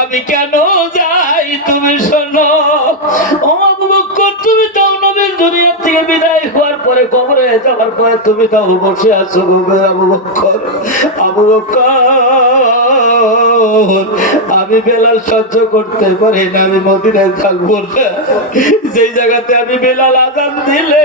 আমি কেন যাই তুমি শোনো। ও আবু বকর, তুমি তাও নবীর দুনিয়া থেকে বিদায় হওয়ার পরে কবরে যাওয়ার পরে তুমি তাও বসে আছো গো আবু বকর। আবু বকর, আমি বেলাল সহ্য করতে পারি না, আমি মদিনায় থাকবো না। যেই জায়গাতে আমি বেলাল আযান দিলে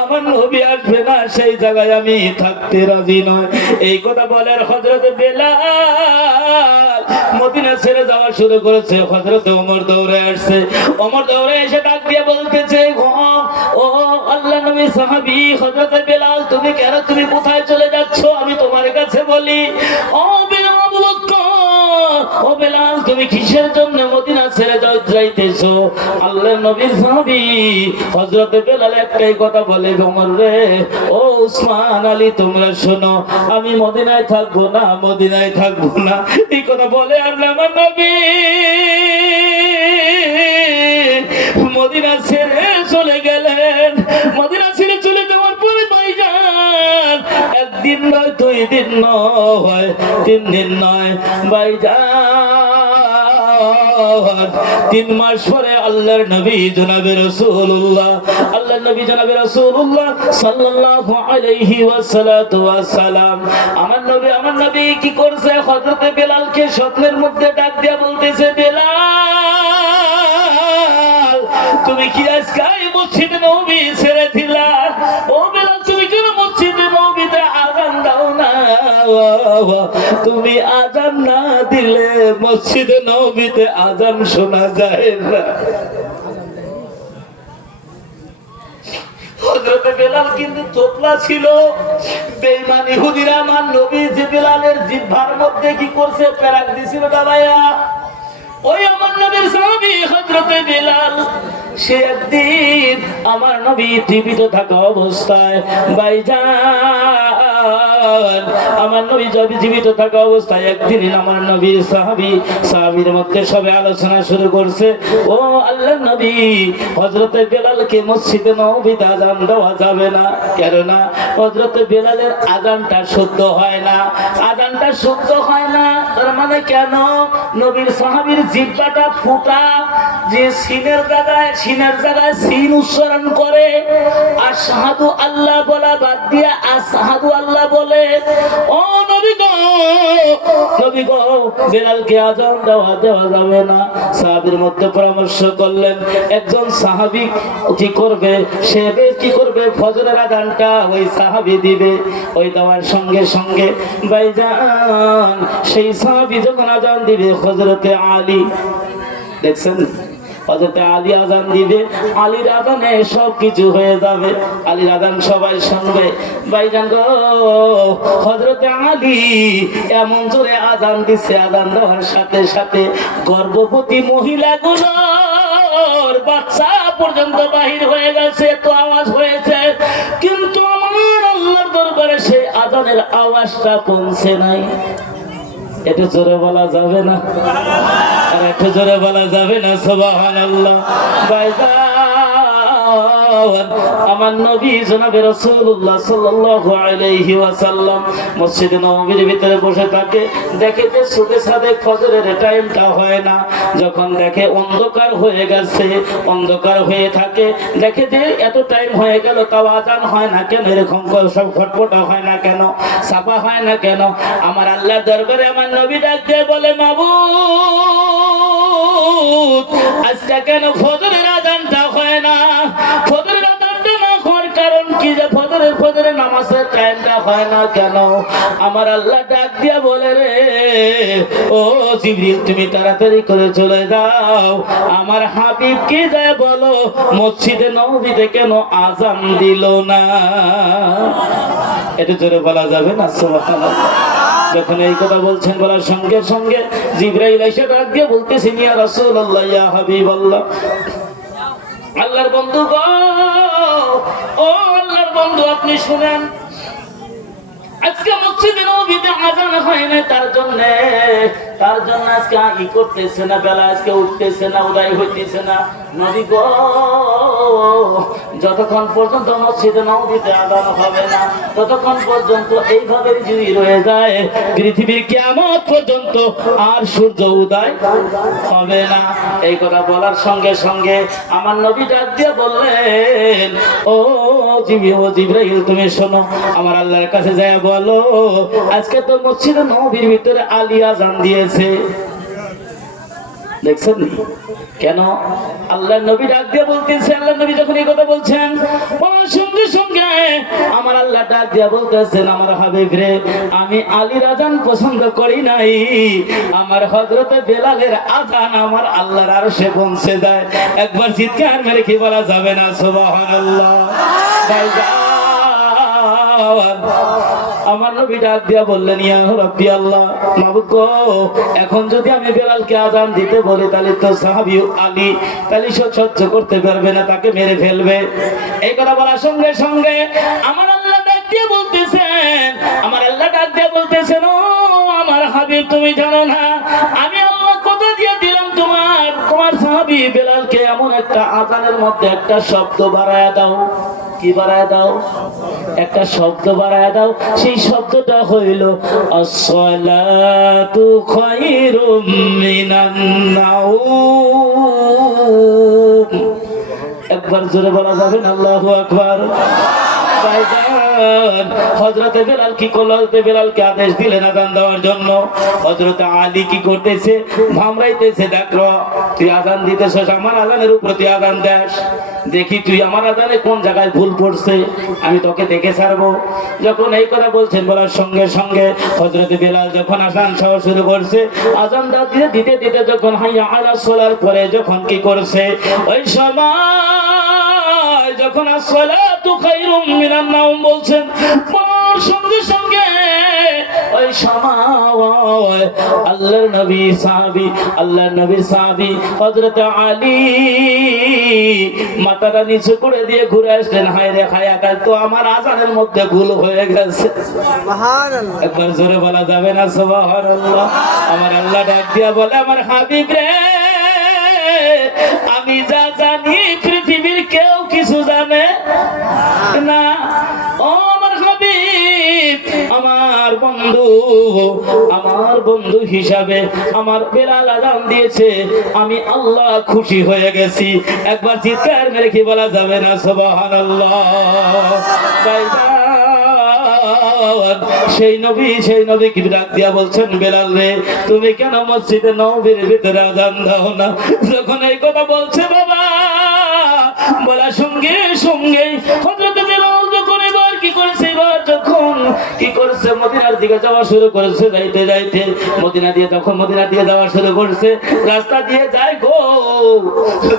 আমার নবী আসবে না, সেই জায়গায় আমি থাকতে রাজি নয়। এই কথা বলার হযরত বেলাল মদিনা ছেড়ে যাওয়া শুরু করেছে। হযরত ওমর দৌড়ে আসছে। ওমর দৌড়ে এসে ডাক দিয়ে বলতেছে, ও আল্লাহর নবী সাহাবী হযরত বেলাল, তুমি কেন, তুমি কোথায় চলে যাচ্ছ? আমি তোমার কাছে বলি, ও বেলাল, আবু বকর, ও বেলাল, তুমি কিসের জন্য মদিনা ছেড়ে যাইতেছো? আল্লাহর নবীর সাহাবী হযরত বেলাল একটাই কথা বলে, ওমর রে, ও উসমান আলী, তোমরা শোনো, আমি মদিনায় থাকবো না, মদিনায় থাকবো না। এই কথা বলে আর আমার নবী মদিনা ছেড়ে চলে গেলেন। মদিনা ছেড়ে চলে যাওয়ার পরে ভাইজান একদিন নয়, 2 দিন নয়, 3 দিন নয় ভাইজান, 3 মাস পরে আল্লাহর নবী জনাবে রাসূলুল্লাহ, আল্লাহর নবী জনাবে রাসূলুল্লাহ সাল্লাল্লাহু আলাইহি ওয়াসাল্লাম, আমার নবী কি করছে? হযরত বেলালকে স্বপ্নের মধ্যে ডাক দিয়া বলতেছে, বেলাল, তুমি কি আজকে মসজিদে নববী ছেড়ে দিলা? ও বেলাল, তুমি কেন মসজিদে নববীতে আযান দাও না? তুমি আযান না দিলে মসজিদে নববীতে আযান শোনা যায় না। হযরত বেলাল কিন্তু তোপলা ছিল। বেঈমান ইহুদিরা আমার নবী যে বেলালের জিহ্বার মধ্যে কি করছে? পেরাক দিছিল দাবায়া। ওই আমার নবীর সাহাবী হযরত বেলাল, সে একদিন আমার নবী জীবিত থাকা অবস্থায় ভাইজান, আমার নবী জীবিত থাকা অবস্থায় একদিন আমার নবীর সাহাবীর মধ্যে সবে আলোচনা শুরু করছে, ও আল্লাহর নবী, হযরত বেলালকে মসজিদে নববীতে আযান দেওয়া যাবে না। কেননা হযরত বেলালের আযানটা শুদ্ধ হয় না, আযানটা শুদ্ধ হয় না। তার মানে কেন? নবীর সাহাবীর জিহ্বাটা ফুটা, যে সিনের জায়গায় সিন উচ্চারণ করে, আশহাদু আল্লাহ বলা বাদ দিয়ে আসহাদু আল্লাহ বলে। ও নবী গো, বেলালকে আযান দেওয়া যাবে না। সাহাবীর মধ্যে পরামর্শ করলেন, একজন সাহাবী কি করবে? সে কি করবে? ফজরের আযানটা ওই সাহাবী দিবে। ওই দেওয়ার সঙ্গে সঙ্গে ভাইজান, সেই সাহাবী যখন আযান দিবে, হযরতে আলী, দেখছেন, হযরতে আলী আযান দিবে, আলীর আযানে সবকিছু হয়ে যাবে, আলীর আযান সবাই শুনবে। ভাইজান গো, হযরতে আলী এমন জোরে আযান দিচ্ছে, আযান দেওয়ার সাথে সাথে গর্ভবতী মহিলাগুলোর বাচ্চা পর্যন্ত বাহির হয়ে গেছে, তো আওয়াজ হয়েছে, কিন্তু আমার আল্লাহর দরবারে সেই আযানের আওয়াজটা পৌঁছে নাই। একটু জোরে বলা যাবে না? আর একটু জোরে বলা যাবে না? সুবহানাল্লাহ। ভাইজান, আমার নবী জনাবে রাসূলুল্লাহ সাল্লাল্লাহু আলাইহি ওয়াসাল্লাম মসজিদে নববীর ভিতরে বসে থাকে। দেখে যে সুবে সাদেক ফজরের টাইমটা হয় না। যখন দেখে অন্ধকার হয়ে গেছে, অন্ধকার হয়ে থাকে, দেখে যে এত টাইম হয়ে গেল তাও আযান হয় না কেন? এরকম সব ফটফটা হয় না কেন? ছাপা হয় না কেন? আমার আল্লাহর দরবারে আমার নবী ডাক দিয়ে বলে, মাবুদ, আজকে কেন ফজরের আযানটা হয় না? ফজরের আযানটা না হওয়ার কারণ কি? যে ফজরের নামাজের টাইমটা হয় না কেন? আমার আল্লাহ ডাক দিয়া বলে, রে ও জিবরিল, তুমি তাড়াতাড়ি করে চলে যাও, আমার হাবিবকে যায় বলো মসজিদে নববীতে কেন আযান দিল না। এটা জোরে বলা যাবে না? সুবহানাল্লাহ। যখন এই কথা বলছেন, বলার সঙ্গে সঙ্গে জিবরাইল এসে ডাক দিয়ে বলতেছেন, ইয়া রাসূলুল্লাহ, ইয়া হাবিবাল্লাহ, আল্লাহর বন্ধু গো, ও আল্লাহর বন্ধু, আপনি শুনেন, আজকে মসজিদে নববীতে আযান হয় না, তার জন্য আজকে ই করতেছে না, বেলা আজকে উঠতেছে না, উদয় হইতেছে না। নবী গো, যতক্ষণ পর্যন্ত মসজিদে নববীতে আযান হবে না ততক্ষণ পর্যন্ত এইভাবে যদি রয়ে যায় পৃথিবীর কিয়ামত পর্যন্ত আর সূর্য উদয় হবে না। এই কথা বলার সঙ্গে সঙ্গে আমার নবী ডাক দিয়ে বললেন, ও জিবরাইল তুমি শোনো, আমার আল্লাহর কাছে যায় বলো আজকে তো মসজিদে নববীর ভিতরে আলী আযান দিয়েছে। দেখছেন কেন? আল্লাহর নবী ডাক দিয়ে বলতেছে, আল্লাহর নবী যখন এই কথা বলছেন বলার সঙ্গে সঙ্গে আমার আল্লাহ ডাক দিয়ে বলতেছেন, আমার হাবিব রে, আমি আলীর আযান পছন্দ করি নাই, আমার হযরতে বেলালের আযান আমার আল্লাহর আরশে পৌঁছে দেয়। একবার চিৎকার মেরে কি বলা যাবে না সুবহানাল্লাহ? আমার নবী ডাক দিয়া বললেন, ইয়া রাব্বি আল্লাহ, মাবুদ গো, এখন যদি আমি বেলালকে আযান দিতে বলি তাহলে তো সাহাবী আলী তাহলে সহ্য করতে পারবে না, তাকে মেরে ফেলবে। এই কথা বলার সঙ্গে সঙ্গে আমার আল্লাহ ডাক দিয়ে বলতেছেন, আমার আল্লাহ ডাক দিয়ে বলতেছেন, ও আমার হাবিব তুমি জানো না আমি আল্লাহ কথা দিয়ে দিলাম তোমার সাহাবী বেলালকে এমন একটা আযানের মধ্যে একটা শব্দ বাড়ায়া দাও। কি বাড়ায় দাও? একটা শব্দ বাড়ায় দাও। সেই শব্দটা হইল আসসালাতু খায়রুম মিনান নাওম। একবার জোরে বলা যাবে না আল্লাহু আকবার? হযরতে বেলাল কি করলো? বেলালকে আদেশ দিলেন আযান দেওয়ার জন্য। হযরতে আলী কি করতেছে? ভামরাইতেছে, দেখো তুই আযান দিতেছিস, আমার আযানের উপর তুই আযান দেস, দেখি তুই আমার আযানে কোন জায়গায় ভুল পড়ছে, আমি তোকে দেখে ছাড়বো। যখন এই কথা বলছেন বলার সঙ্গে সঙ্গে হযরতে বেলাল যখন আযান দেওয়া শুরু করছে, আযান দিতে দিতে যখন হাইয়া আলাস সালার পরে যখন কি করছে, ওই সময় যখন আসসালাতু খায়রুম মিনান নাওম বলছেন, বলার সঙ্গে সঙ্গে ওই সময় আল্লাহর নবীর সাহাবী হযরত আলী মাথাটা নিচু করে দিয়ে ঘুরে আসলেন, হায় রে হায়, তো আমার আযানের মধ্যে ভুল হয়ে গেছে। সুবহানাল্লাহ। একবার জোরে বলা যাবে না সুবহানাল্লাহ? আমার আল্লাহ ডাক দিয়া বলে, আমার হাবিব রে, আমি যা জানি পৃথিবীর কেউ কিছু জানে না। ও আমার হাবিব, আমার বন্ধু হিসাবে আমার বেলাল আযান দিয়েছে, আমি আল্লাহ খুশি হয়ে গেছি। একবার চিৎকার মেরে কি বলা যাবে না সুবহানাল্লাহ? সেই নবী কি ডাক দিয়া বলছেন, বেলাল রে, তুমি কেন মসজিদে নববীর ভিতরে আযান দাও না? যখন এই কথা বলছে বাবা, বলার সঙ্গে সঙ্গে হযরত বেলাল যখন এবার কি করেছে, এবার যখন কি করেছে, মদিনার দিকে যাওয়া শুরু করেছে। যাইতে যাইতে মদিনা দিয়ে যাওয়া শুরু করছে, রাস্তা দিয়ে যায় গো,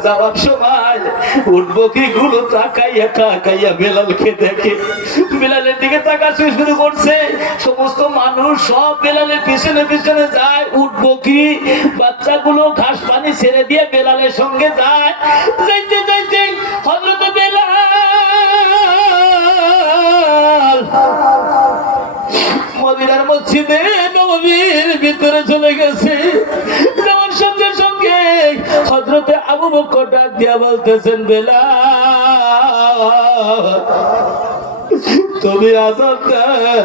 যাওয়ার সময় উঠবো কি গুলো তাকাইয়া বেলালকে দেখে, বেলালের দিকে তাকাতে শুরু করছে। সমস্ত মানুষ সব বেলালের পিছনে পিছনে যায়, উঠবো কি বাচ্চাগুলো ঘাস পানি ছেড়ে দিয়ে বেলালের সঙ্গে যায়। যাইতে যাইতে হযরত বেলাল মদিনার মসজিদে নববীর ভিতরে চলে গেছে। যাওয়ার সঙ্গে সঙ্গে হযরতে আবু বকর ডাক দিয়া বলতেছেন, বেলাল তুমি আযান দাও,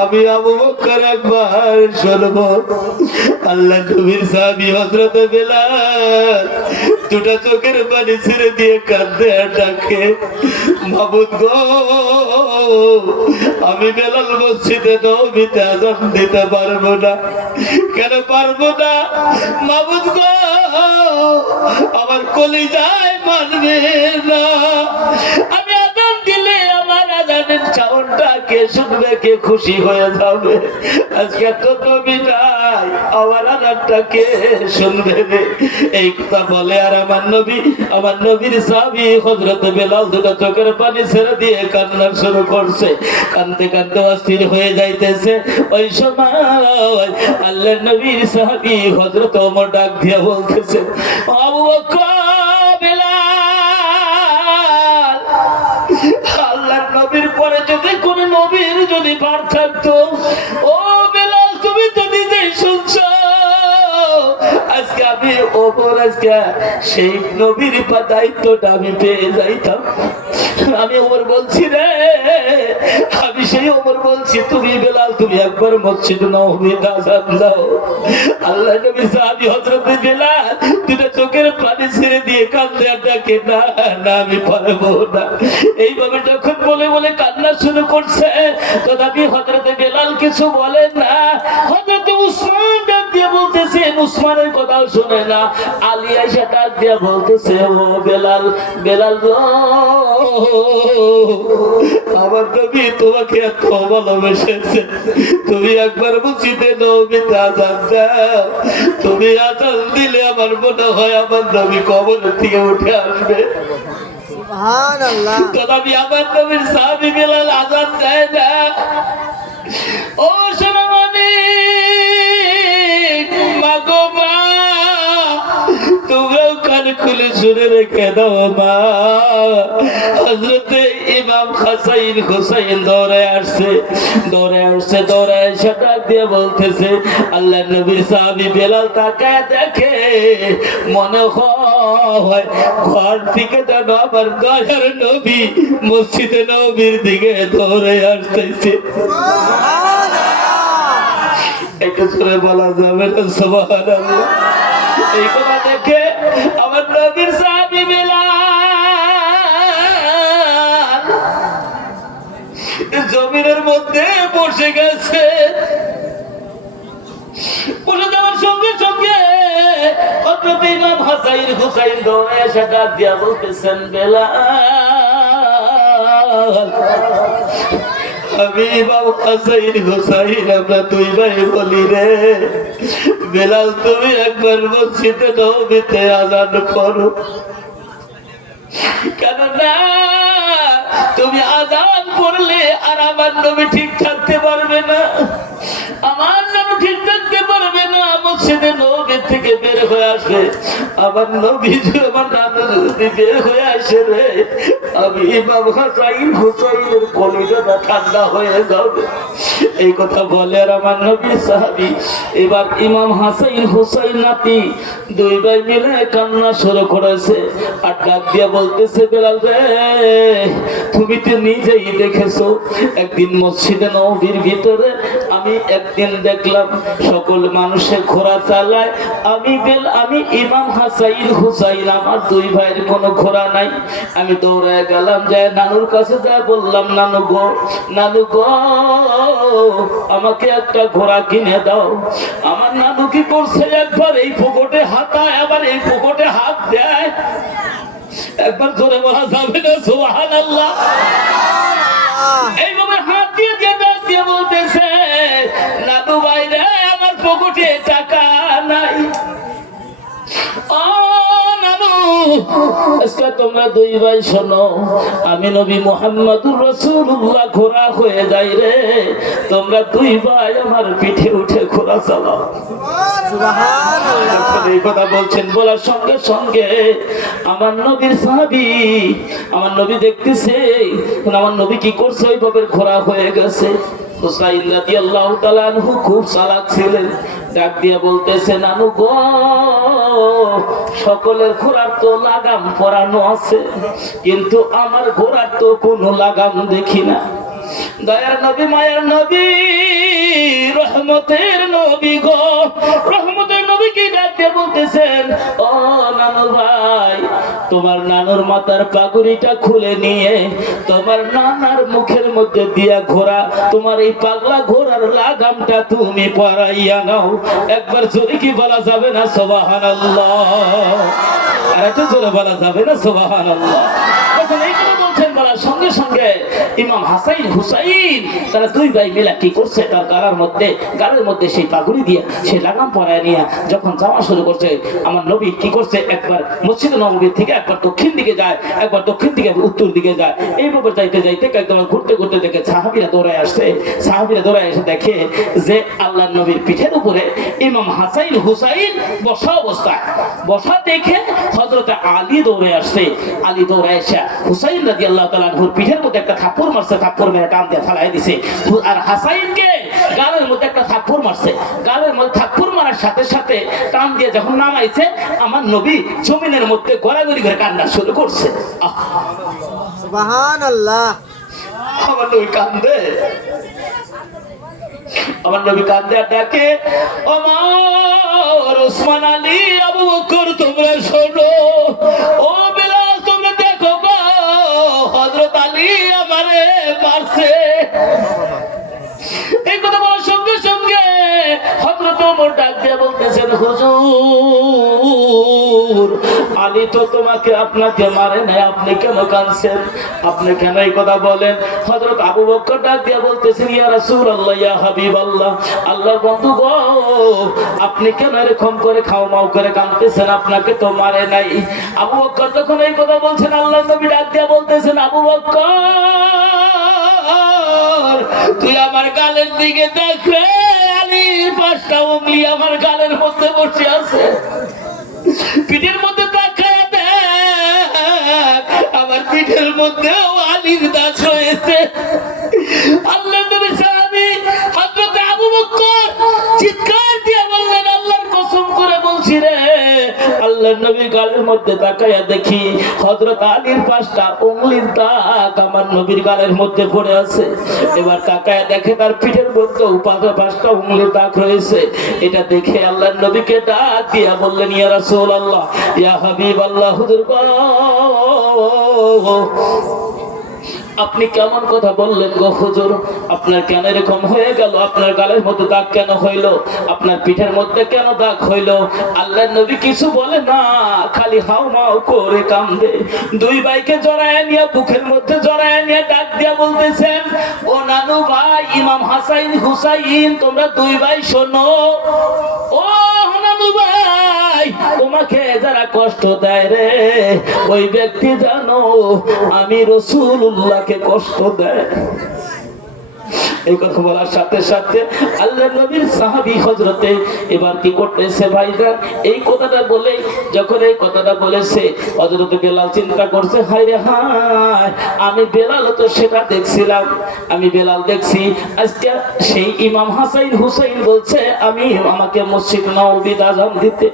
আমি আবু বকর একবার শুনবো। আল্লাহ নবীর সাহাবী হযরতে বেলাল দুটা চোখের পানি ছেড়ে দিয়ে কাঁদতে ডাকে, মাবুদ গো, আমি বেলাল মসজিদে নববীতে আযান দিতে পারবো না। কেন পারবো না মাবুদ গো? আমার কলিজায় মানবে না। আমি আযান দিলে আমার আযানের সাউন্ডটা কে শুনবে, কে খুশি হয়ে যাবে? আজকে তো নবী নাই, আমার আযানটা কে শুনবে? এই কথা বলে আর আমার নবীর সাহাবী হযরত বেলাল দুটো চোখের পানি ছেড়ে দিয়ে কান্না শুরু করছে। কাঁদতে কাঁদতে অস্থির হয়ে যাইতেছে। ওই সময় আল্লাহর নবীর সাহাবী হযরত ওমর ডাক দিয়ে বলতেছে, আবু বকর, বেলাল, আল্লাহর নবীর পরে যদি কোন নবীর যদি পার থাকতো, ও বেলাল তুমি তো নিজেই শুনছো, আজকে আমি ওমর আজকে সেই নবীর দায়িত্বটা আমি পেয়ে যাইতাম। আমি ওমর বলছি রে, আমি সেই ওমর বলছি, তুমি বেলাল তুমি একবার মসজিদ নববীতে আযান দাও। আল্লাহ নবী সাহাবী হযরত বেলাল দুটো চোখের পানি ছেড়ে দিয়ে কাঁদতে আর ডাকে, না না আমি পারবো না। এইভাবে যখন বলে বলে কান্না শুরু করছে, তথাপি হযরত বেলাল কিছু বলে না। হযরত উসমান ডাক দিয়ে বলতেছেন, উসমানের কথাও শুনে না। আলী আয়েশা ডাক দিয়ে বলতেছে, ও বেলাল, বেলাল গো, আমার নবী তোমাকে এত ভালোবেসেছে, তুমি একবার মসজিদে নববীতে আযান দাও। তুমি আযান দিলে আমার মনে হয় আমার নবী কবর থেকে উঠে আসবে। সুবহানাল্লাহ। তথাপি আমার নবীর সাহাবী বেলাল আযান দেয় না। ও সোনামণি, মা গো মা, তোমরাও কান খুলে শুনে রেখে দাও মা। হযরতে ইমাম হাসাইন হুসাইন দৌড়ায় আসছে, দৌড়ায় এসে ডাক দিয়ে বলতেছে, আল্লাহর নবীর সাহাবী বেলাল তাকায় দেখে, মনে হয় ঘর থেকে যেন আমার দয়ার নবী মসজিদে নবীর দিকে দৌড়ে আসতেছে। এটা শুনে বলা যাবে না সুবহানাল্লাহ। এই কথা দেখে আমার নবীর সাহাবী বেলাল জমিনের মধ্যে বসে গেছে। বসে যাওয়ার সঙ্গে সঙ্গে হযরত ইমাম হাসাইন হুসাইন দৌড়ে এসে ডাক দিয়া বলতেছেন, বেলাল, আমি ইমাম হাসাইন হুসাইন আমরা দুই ভাই বলি রে, বেলাল তুমি একবার মসজিদে নববীতে আযান করো, কেননা তুমি আযান পড়লে আর আমার নবী ঠিক থাকতে পারবে না, আমার নবী ঠিক থাকতে পারবে না, মসজিদে নববী থেকে বের হয়ে আসবে। আমার নবী আমার নানা যদি বের হয়ে আসে রে, আমি ইমাম হাসাইন হুসাইনের কলিজাটা ঠান্ডা হয়ে যাবে। এই কথা বলে আর আমার নবীর সাহাবী এবার ইমাম হাসাইন হুসাইন নাতি দুই ভাই মিলে কান্না শুরু করেছে। আর ডাক দিয়া বলতেছে, বেলাল রে, তুমি তো নিজেই দেখেছো, একদিন মসজিদে নববীর ভিতরে আমি একদিন দেখলাম সকল মানুষে ঘোড়া চালায়, আমি ইমাম হাসাইন হুসাইন আমার দুই ভাইয়ের কোনো ঘোড়া নাই। আমি দৌড়ে গেলাম, যায় নানুর কাছে যায় বললাম, নানু গো আমাকে একটা ঘোড়া কিনে দাও। আমার নানু কি করছে, একবার এই পকেটে হাতায় আবার এই পকেটে হাত দেয়। একবার জোরে বলা যাবে না সুবহানাল্লাহ। এইভাবে হাত দিয়ে ডাক দিয়ে বলতেছে, নানু ভাই রে, আমার পকেটে টাকা নাই। ও নানু, আজকে তোমরা দুই ভাই শোনো, আমি নবী মুহাম্মদুর রাসূলুল্লাহ ঘোড়া হয়ে যাই রে, তোমরা দুই ভাই আমার পিঠে উঠে ঘোড়া চালাও। সুবহানাল্লাহ। এই কথা বলছেন, বলার সঙ্গে সঙ্গে আমার নবীর সাহাবী, আমার নবী দেখতেছে আমার নবী কি করছে, ওই বাবের ঘোড়া হয়ে গেছে। হুসাইন রাদিয়াল্লাহু তাআলা আনহু খুব চালাক ছিলেন, ডাক দিয়ে বলতেছে, নানু গো, সকলের ঘোড়ার তো লাগাম পরানো আছে, কিন্তু আমার ঘোড়ার তো কোনো লাগাম দেখি না। দয়ার নবী, মায়ের নবী, রহমতের নবী গো, রহমতের নবীকে ডাক দিয়ে বলতেছেন, ও নানু ভাই, তোমার নানুর মাথার পাগড়িটা খুলে নিয়ে তোমার নানার মুখের মধ্যে দিয়া ঘোড়া, তোমার এই পাগলা ঘোড়ার লাগামটা তুমি পরাইয়া নাও। একবার জোরে কি বলা যাবে না সুবহানাল্লাহ? আর একটু জোরে বলা যাবে না সুবহানাল্লাহ? এখন এই কথা বলছেন, বলার সঙ্গে সঙ্গে ইমাম হাসাইন হুসাইন তারা দুই ভাই মিলে কি করছে, তার গালের মধ্যে সেই পাগড়ি দিয়ে সেই লাগাম পরায় নিয়ে যখন যাওয়া শুরু করছে, আমার নবী কি করছে, একবার মসজিদে নববী থেকে একবার দক্ষিণ দিকে যায়, একবার দক্ষিণ থেকে উত্তর দিকে যায়। এইভাবে যাইতে যাইতে একদম ঘুরতে ঘুরতে দেখে সাহাবীরা দৌড়ায় আসছে। সাহাবীরা দৌড়ায় এসে দেখে যে আল্লাহর নবীর পিঠের উপরে ইমাম হাসাইন হুসাইন বসা অবস্থায়। বসা দেখে হযরত আলী দৌড়ে আসছে। আলী দৌড়ে এসে হুসাইন রাদিয়াল্লাহু তাআলা আনহুর পিঠের মধ্যে একটা থাপ্পড় মারছে, থাপ্পড় মেরে টান দিয়ে ফালাই দিছে। আর হাসাইনকে গালের মধ্যে একটা থাপ্পড় মারছে। গালের মধ্যে থাপ্পড় মারার নামার সাথে সাথে টান দিয়ে যখন নামাইছে আমার নবী জমিনের মধ্যে গড়াগড়ি করে কান্না শুরু করছে। সুবহানাল্লাহ। আমার নবী কান্দে, আমার নবী কান্দে আর ডাকে, ওমর, ওসমান আলী, আবু বকর তোমরা শোনো, ও বেলাল তোমরা দেখো গো, হযরত আলী আমারে মারছে। এই কথা বলার সঙ্গে সঙ্গে হযরত ওমর ডাক দিয়ে বলতেছেন, হুজুর, আলী তো তোমাকে আপনাকে মারে নাই, আপনি কেন কাঁদছেন, আপনি কেন এই কথা বলেন? হযরত আবু বকর ডাক দিয়ে বলতেছেন, ইয়া রাসূলুল্লাহ, ইয়া হাবিবাল্লাহ, আল্লাহর বন্ধু গো, আপনি কেন এরকম করে খাওমাও করে কাঁদতেছেন, আপনাকে তো মারে নাই। আবু বকর যখন এই কথা বলছেন, আল্লাহর নবী ডাক দিয়ে বলতেছেন, আবু বকর, তুই আমার গালের দিকে দেখ রে, আলীর 5টা উংলি আমার গালের মধ্যে বসে আছে, পিঠের মধ্যে তাকায় দেখ, আমার পিঠের মধ্যেও আলীর দাগ রয়েছে। আল্লাহর নবী সাহাবী হযরত আবু বকর চিৎকার দিয়ে বললেন, আল্লাহর কসম করে বলছি রে, আল্লাহর নবী গালের মধ্যে তাকায়া দেখি হযরত আলীর 5টা উংলির দাগ আমার নবীর গালের মধ্যে পড়ে আছে। এবার তাকায়া দেখে তার পিঠের মধ্যেও 5টা উংলির দাগ রয়েছে। এটা দেখে আল্লাহর নবীকে ডাক দিয়া বললেন, ইয়া রাসূলুল্লাহ, ইয়া হাবিবাল্লাহ, হুজুর গো, আপনি কেমন কথা বললেন গো হুজুর, আপনার কেন এরকম হয়ে গেল, আপনার গালের মধ্যে দাগ কেন হইলো, আপনার পিঠের মধ্যে কেন দাগ হইলো? আল্লাহর নবী কিছু বলে না, খালি হাউমাউ করে কান্দে। দুই ভাইকে জড়ায় নিয়ে, বুকের মধ্যে জড়ায় নিয়ে ডাক দিয়া বলতেছেন, ও নানু ভাই, ইমাম হাসাইন হুসাইন, তোমরা দুই ভাই শোনো, ও নানু ভাই, তোমাকে যারা কষ্ট দেয় রে, ওই ব্যক্তি জানো আমি রাসূলুল্লাহকে কষ্ট দেয়। এই কথা বলার সাথে সাথে আল্লাহর নবীর সাহাবী হযরতে এবার কি করতেছে ভাইজান, এই কথাটা বলে যখন এই কথাটা বলেছে, হযরত বেলাল চিন্তা করছে, হায় রে হায়, আমি বেলাল তো সেটা দেখছিলাম, আমি বেলাল দেখছি, আজকে সেই ইমাম হাসাইন হুসাইন বলছে আমি আমাকে মসজিদ নববীতে আযান দিতে।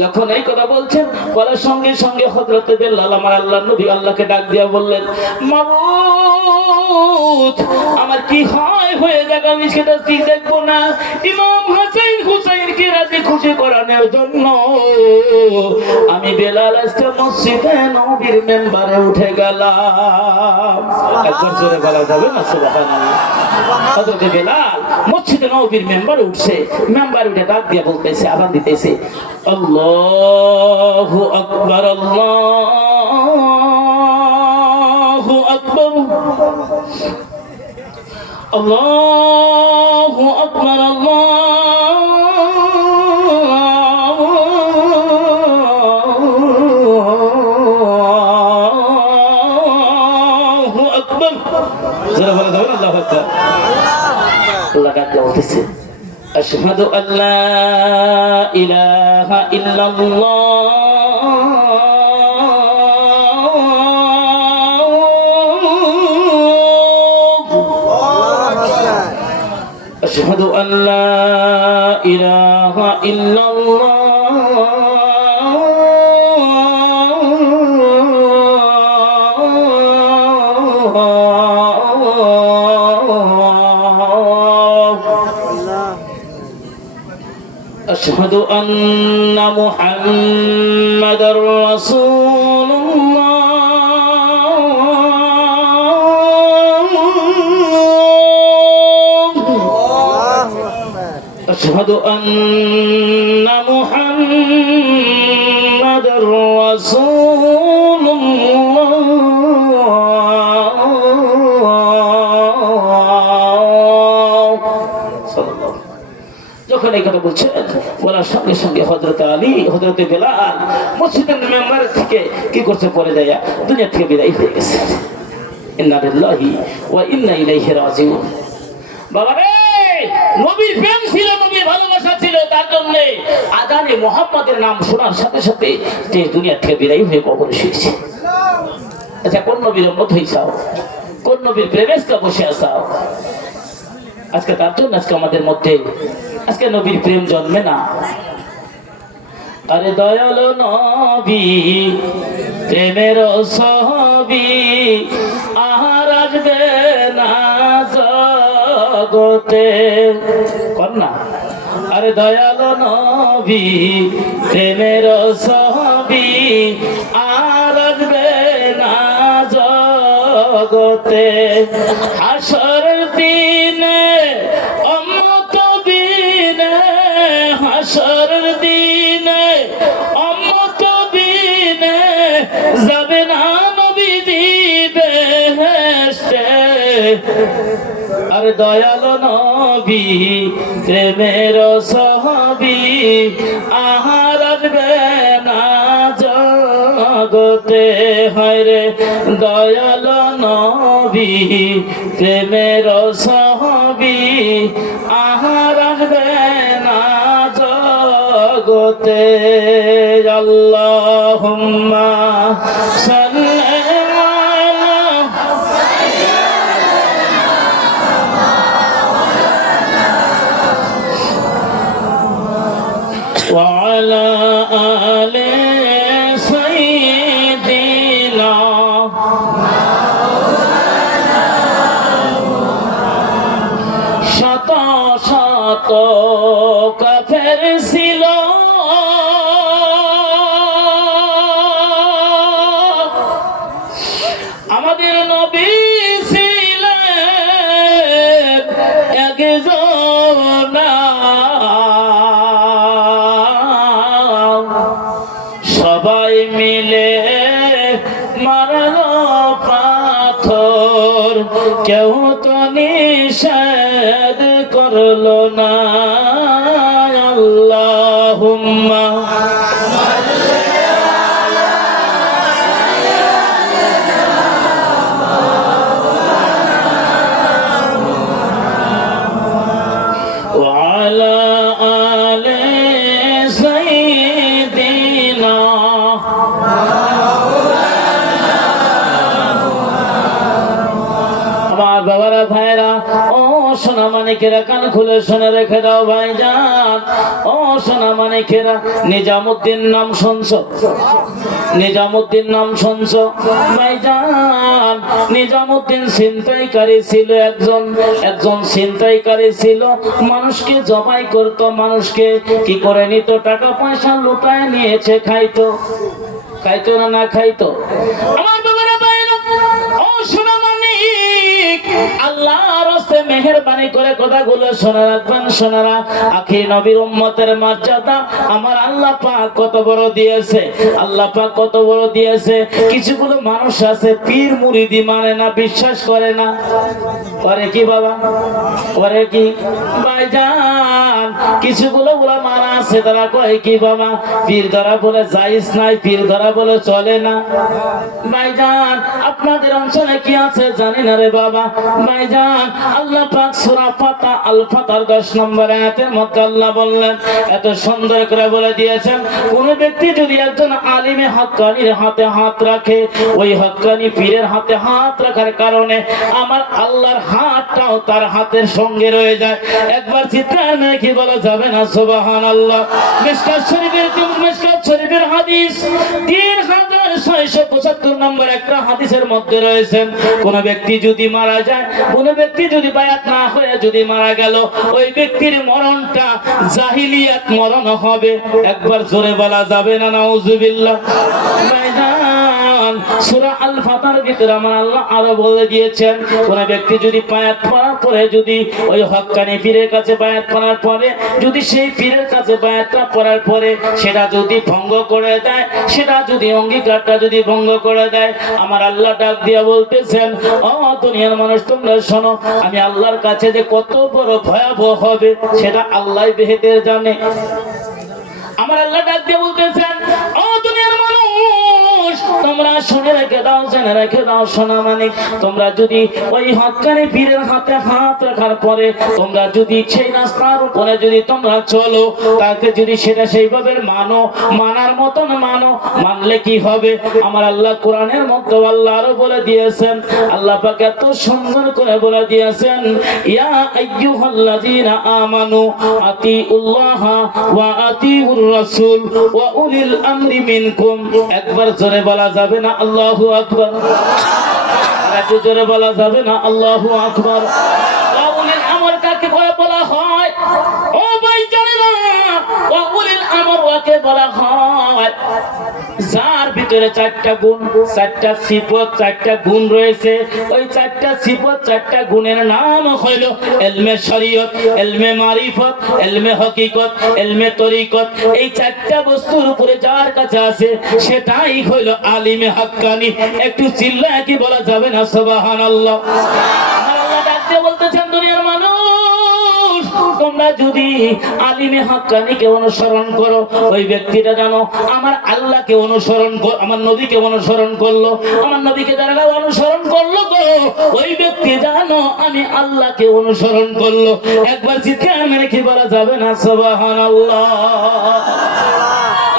যখন এই কথা বলছেন, বলার সঙ্গে সঙ্গে হযরত বেলাল আমার আল্লাহর নবী আল্লাহকে ডাক দিয়া বললেন, মাবুদ, আমার কি হয় হয়ে যাক, আমি সেটা ঠিক দেখবো না, ইমাম হাসাইন হুসাইনকে রাজি খুশি করানোর জন্য আমি বেলাল আজকে মসজিদে নববীর মেম্বারে উঠে গেলাম। একবার জোরে বলা যাবে না সুবহানাল্লাহ? হযরত বেলাল মসজিদে নববীর মেম্বারে উঠছে, মেম্বারে উঠে ডাক দিয়ে বলতেছে, আযান দিতেছে, আল্লাহু আকবার, আল্লাহু আকবার, আল্লাহু আকবার, আল্লাহু আকবার। যারা বলে দাও আল্লাহু আকবার, আল্লাহ ডাক বলতেছে, আশহাদু আল্লা ইলাহা ইল্লাল্লাহ, أشهد أن لا إله إلا الله أشهد أن محمد رسول أشهد أن محمد رسول الله صلى الله। যখন এই কথা বলছেন, বলার সঙ্গে সঙ্গে হযরত আলী, হযরত বেলাল মসজিদের মেম্বার থেকে কি করছে, পড়ে যায়, দুনিয়া থেকে বিদায় হয়ে গেছে। ইন্না লিল্লাহি ওয়া ইন্না ইলাইহি রাজিউন। বাবা রে, নবীর প্রেম ছিল, নবীর ভালোবাসা ছিল, তার জন্য আজানে মুহাম্মাদের নাম শোনার সাথে সাথে যে দুনিয়া থেকে বিদায় হয়ে কবরে শুয়েছে। আচ্ছা, কোন নবীর উম্মত হইছাও, কোন নবীর প্রেমে বসে আসাও? আজকে তার জন্য আজকে আমাদের মধ্যে আজকে নবীর প্রেম জন্মে না। আরে দয়াল নবী প্রেমের ছবি আর আসবে না জগতে, কন্যা। আরে দয়াল নবী প্রেমের ছবি আর আসবে না জগতে, হাসর দিনে অমত বিনে, হাসর দিনে অমত বিনে যাবে না নবীজি বেহেশতে। আর দয়াল নবী প্রেমের ছবি আর আসবে না জগতে, হয় রে দয়াল নবী প্রেমের ছবি আর আসবে না জগতে। আল্লাহুম্মা সাল্লি وعلى آل سيدنا শত শত কাফের ছিল আমাদের নবী ছিলেন একজন, সবাই মিলে মারল পাথর, কেউ তো নিষেধ করলো না। আল্লাহুম্মা وعلى آل سيدنا আমার বাবারা ভাইরা ও সোনা মানিকেরা কান খুলে শুনে রেখে দাও ভাইজান। ও সোনা মানিকেরা, নিজামুদ্দিন নাম শুনছো? নিজামুদ্দিন নাম শুনছো ভাইজান? নিজামুদ্দিন ছিনতাইকারী ছিল, একজন ছিনতাইকারী ছিল। মানুষকে জবাই করতো, মানুষকে কি করে নিত? টাকা পয়সা লুটায় নিয়েছে, খাইতো। খাইতো না না খাইতো? আমার বাবারা ভাইরা ও সোনা মানিক, আল্লাহর রাস্তে মেহেরবানি করে কথাগুলো শুনে রাখবেন। সোনারা, আখির নবীর উম্মতের মর্যাদা আমার আল্লাহ পাক কত বড় দিয়েছে, আল্লাহ পাক কত বড় দিয়েছে। কিছুগুলো মানুষ আছে পীর মুরিদি মানে না, বিশ্বাস করে না। করে কি বাবা? করে কি ভাইজান? কিছুগুলো উলামারা আছে তারা কয় কি বাবা, পীর ধরা বলে জায়েজ নাই, পীর ধরা বলে চলে না। ভাইজান আপনাদের অঞ্চলে কি আছে জানি না রে বাবা। ভাইজান আল্লাহ পাক সূরা ফাতা আল ফাতার 10 নম্বর আয়াতের মধ্যে আল্লাহ বললেন, এত সুন্দর করে বলে দিয়েছেন, কোন ব্যক্তি যদি একজন আলিমে হক্কানির হাতে হাত রাখে, ওই হক্কানি পীরের হাতে হাত রাখার কারণে আমার আল্লাহর হাতটাও তার হাতের সঙ্গে রয়ে যায়। একবার চিৎকার মেরে কি বলা যাবে না সুবহানাল্লাহ? মিশকাত শরীফের হাদিস 3675 নম্বর একটা হাদিসের মধ্যে রয়েছেন, কোন ব্যক্তি যদি মারা যায়, কোন ব্যক্তি যদি বায়াত না হয়ে যদি মারা গেল, ওই ব্যক্তির মরণটা জাহিলিয়াত মরণ হবে। একবার জোরে বলা যাবে না নাউজুবিল্লাহ? সূরা আল ফাতার ভিতরে আমার আল্লাহ আরো বলে দিয়েছেন, কোন ব্যক্তি যদি বায়াত করার পরে, যদি ওই হক্কানি পীরের কাছে বায়াত করার পরে, যদি সেই পীরের কাছে বায়াতটা করার পরে সেটা যদি ভঙ্গ করে দেয়, সেটা যদি অঙ্গীকারটা যদি ভঙ্গ করে দেয়, আমার আল্লাহ ডাক দিয়া বলতেছেন, ও দুনিয়ার মানুষ তোমরা শোনো, আমি আল্লাহর কাছে যে কত বড় ভয়াবহ হবে সেটা আল্লাহ বেহেদের জানে। আমার আল্লাহ ডাক দিয়ে বলতেছেন, ও দুনিয়ার মানুষ তোমরা শুনে রেখে দাও, জেনে রেখে দাও সোনা মানিক, তোমরা যদি ওই হক্কানি পীরের হাতে হাত রাখার পরে তোমরা যদি সেই রাস্তার উপরে যদি তোমরা চলো, তাকে যদি সেটা সেইভাবে মানো, মানার মতন মানো, মানলে কি হবে? আমার আল্লাহ কোরআনের মধ্যে আল্লাহ আরো বলে দিয়েছেন, আল্লাহ পাক এত সুন্দর করে বলে দিয়েছেন, ইয়া আইয়ুহাল্লাযীনা আমানু আতিউল্লাহ ওয়া আতিউর রাসূল ওয়া উলিল আমরি মিনকুম। একবার জোরে বলা যাবে না আল্লাহু আকবার? আর একটু জোরে বলা যাবে না আল্লাহু আকবার? ওয়া উলিল আমর কাকে বলা হয়? ও ভাই জানেন না, ওয়া উলিল আমর কাকে বলা হয়? যার ভিতরে চারটা গুণ, চারটা সিফত, চারটা গুণ রয়েছে, ওই চারটা সিফত, চারটা গুণের নাম হইল ইলমে শরীয়ত, ইলমে মারিফত, ইলমে হকিকত, ইলমে তরিকত। এই চারটা বস্তুর উপরে যার কাছে আছে সেটাই হইল আলিমে হাক্কানি। একটু চিল্লায় কি বলা যাবে না সুবহানাল্লাহ? আমার আল্লাহ ডাকতে বলতেছেন, দুনিয়ার মানুষ তোমরা যদি আলিমে হাক্কানিকে অনুসরণ করো, ওই ব্যক্তিটা জানো আমার আল্লাহকে অনুসরণ কর, আমার নবীকে অনুসরণ করলো, আমার নবীকে যারা অনুসরণ করলো গো, ওই ব্যক্তি জানো আমি আল্লাহকে অনুসরণ করলো। একবার চিৎকার মেরে কি বলা যাবে না সুবহানাল্লাহ?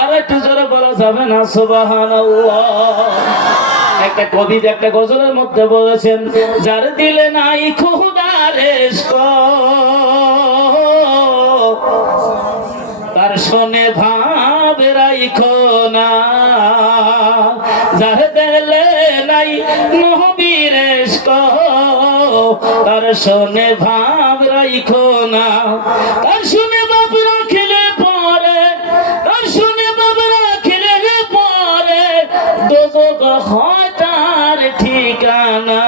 আর একটু জোরে বলা যাবে না সুবহানাল্লাহ? একটা কবি একটা গজলের মধ্যে বলেছেন, যার দিলে নাই খুদার ইশক, তার শোনে ভাব রাইখো না, যার দিলে নাই নবীর ইশক, তার শোনে ভাব রাইখো না, তার শুনে ভাব রাখিলে পরে, তার শুনে ভাব রাখিলে পরে দোজখ হয় তার ঠিকানা।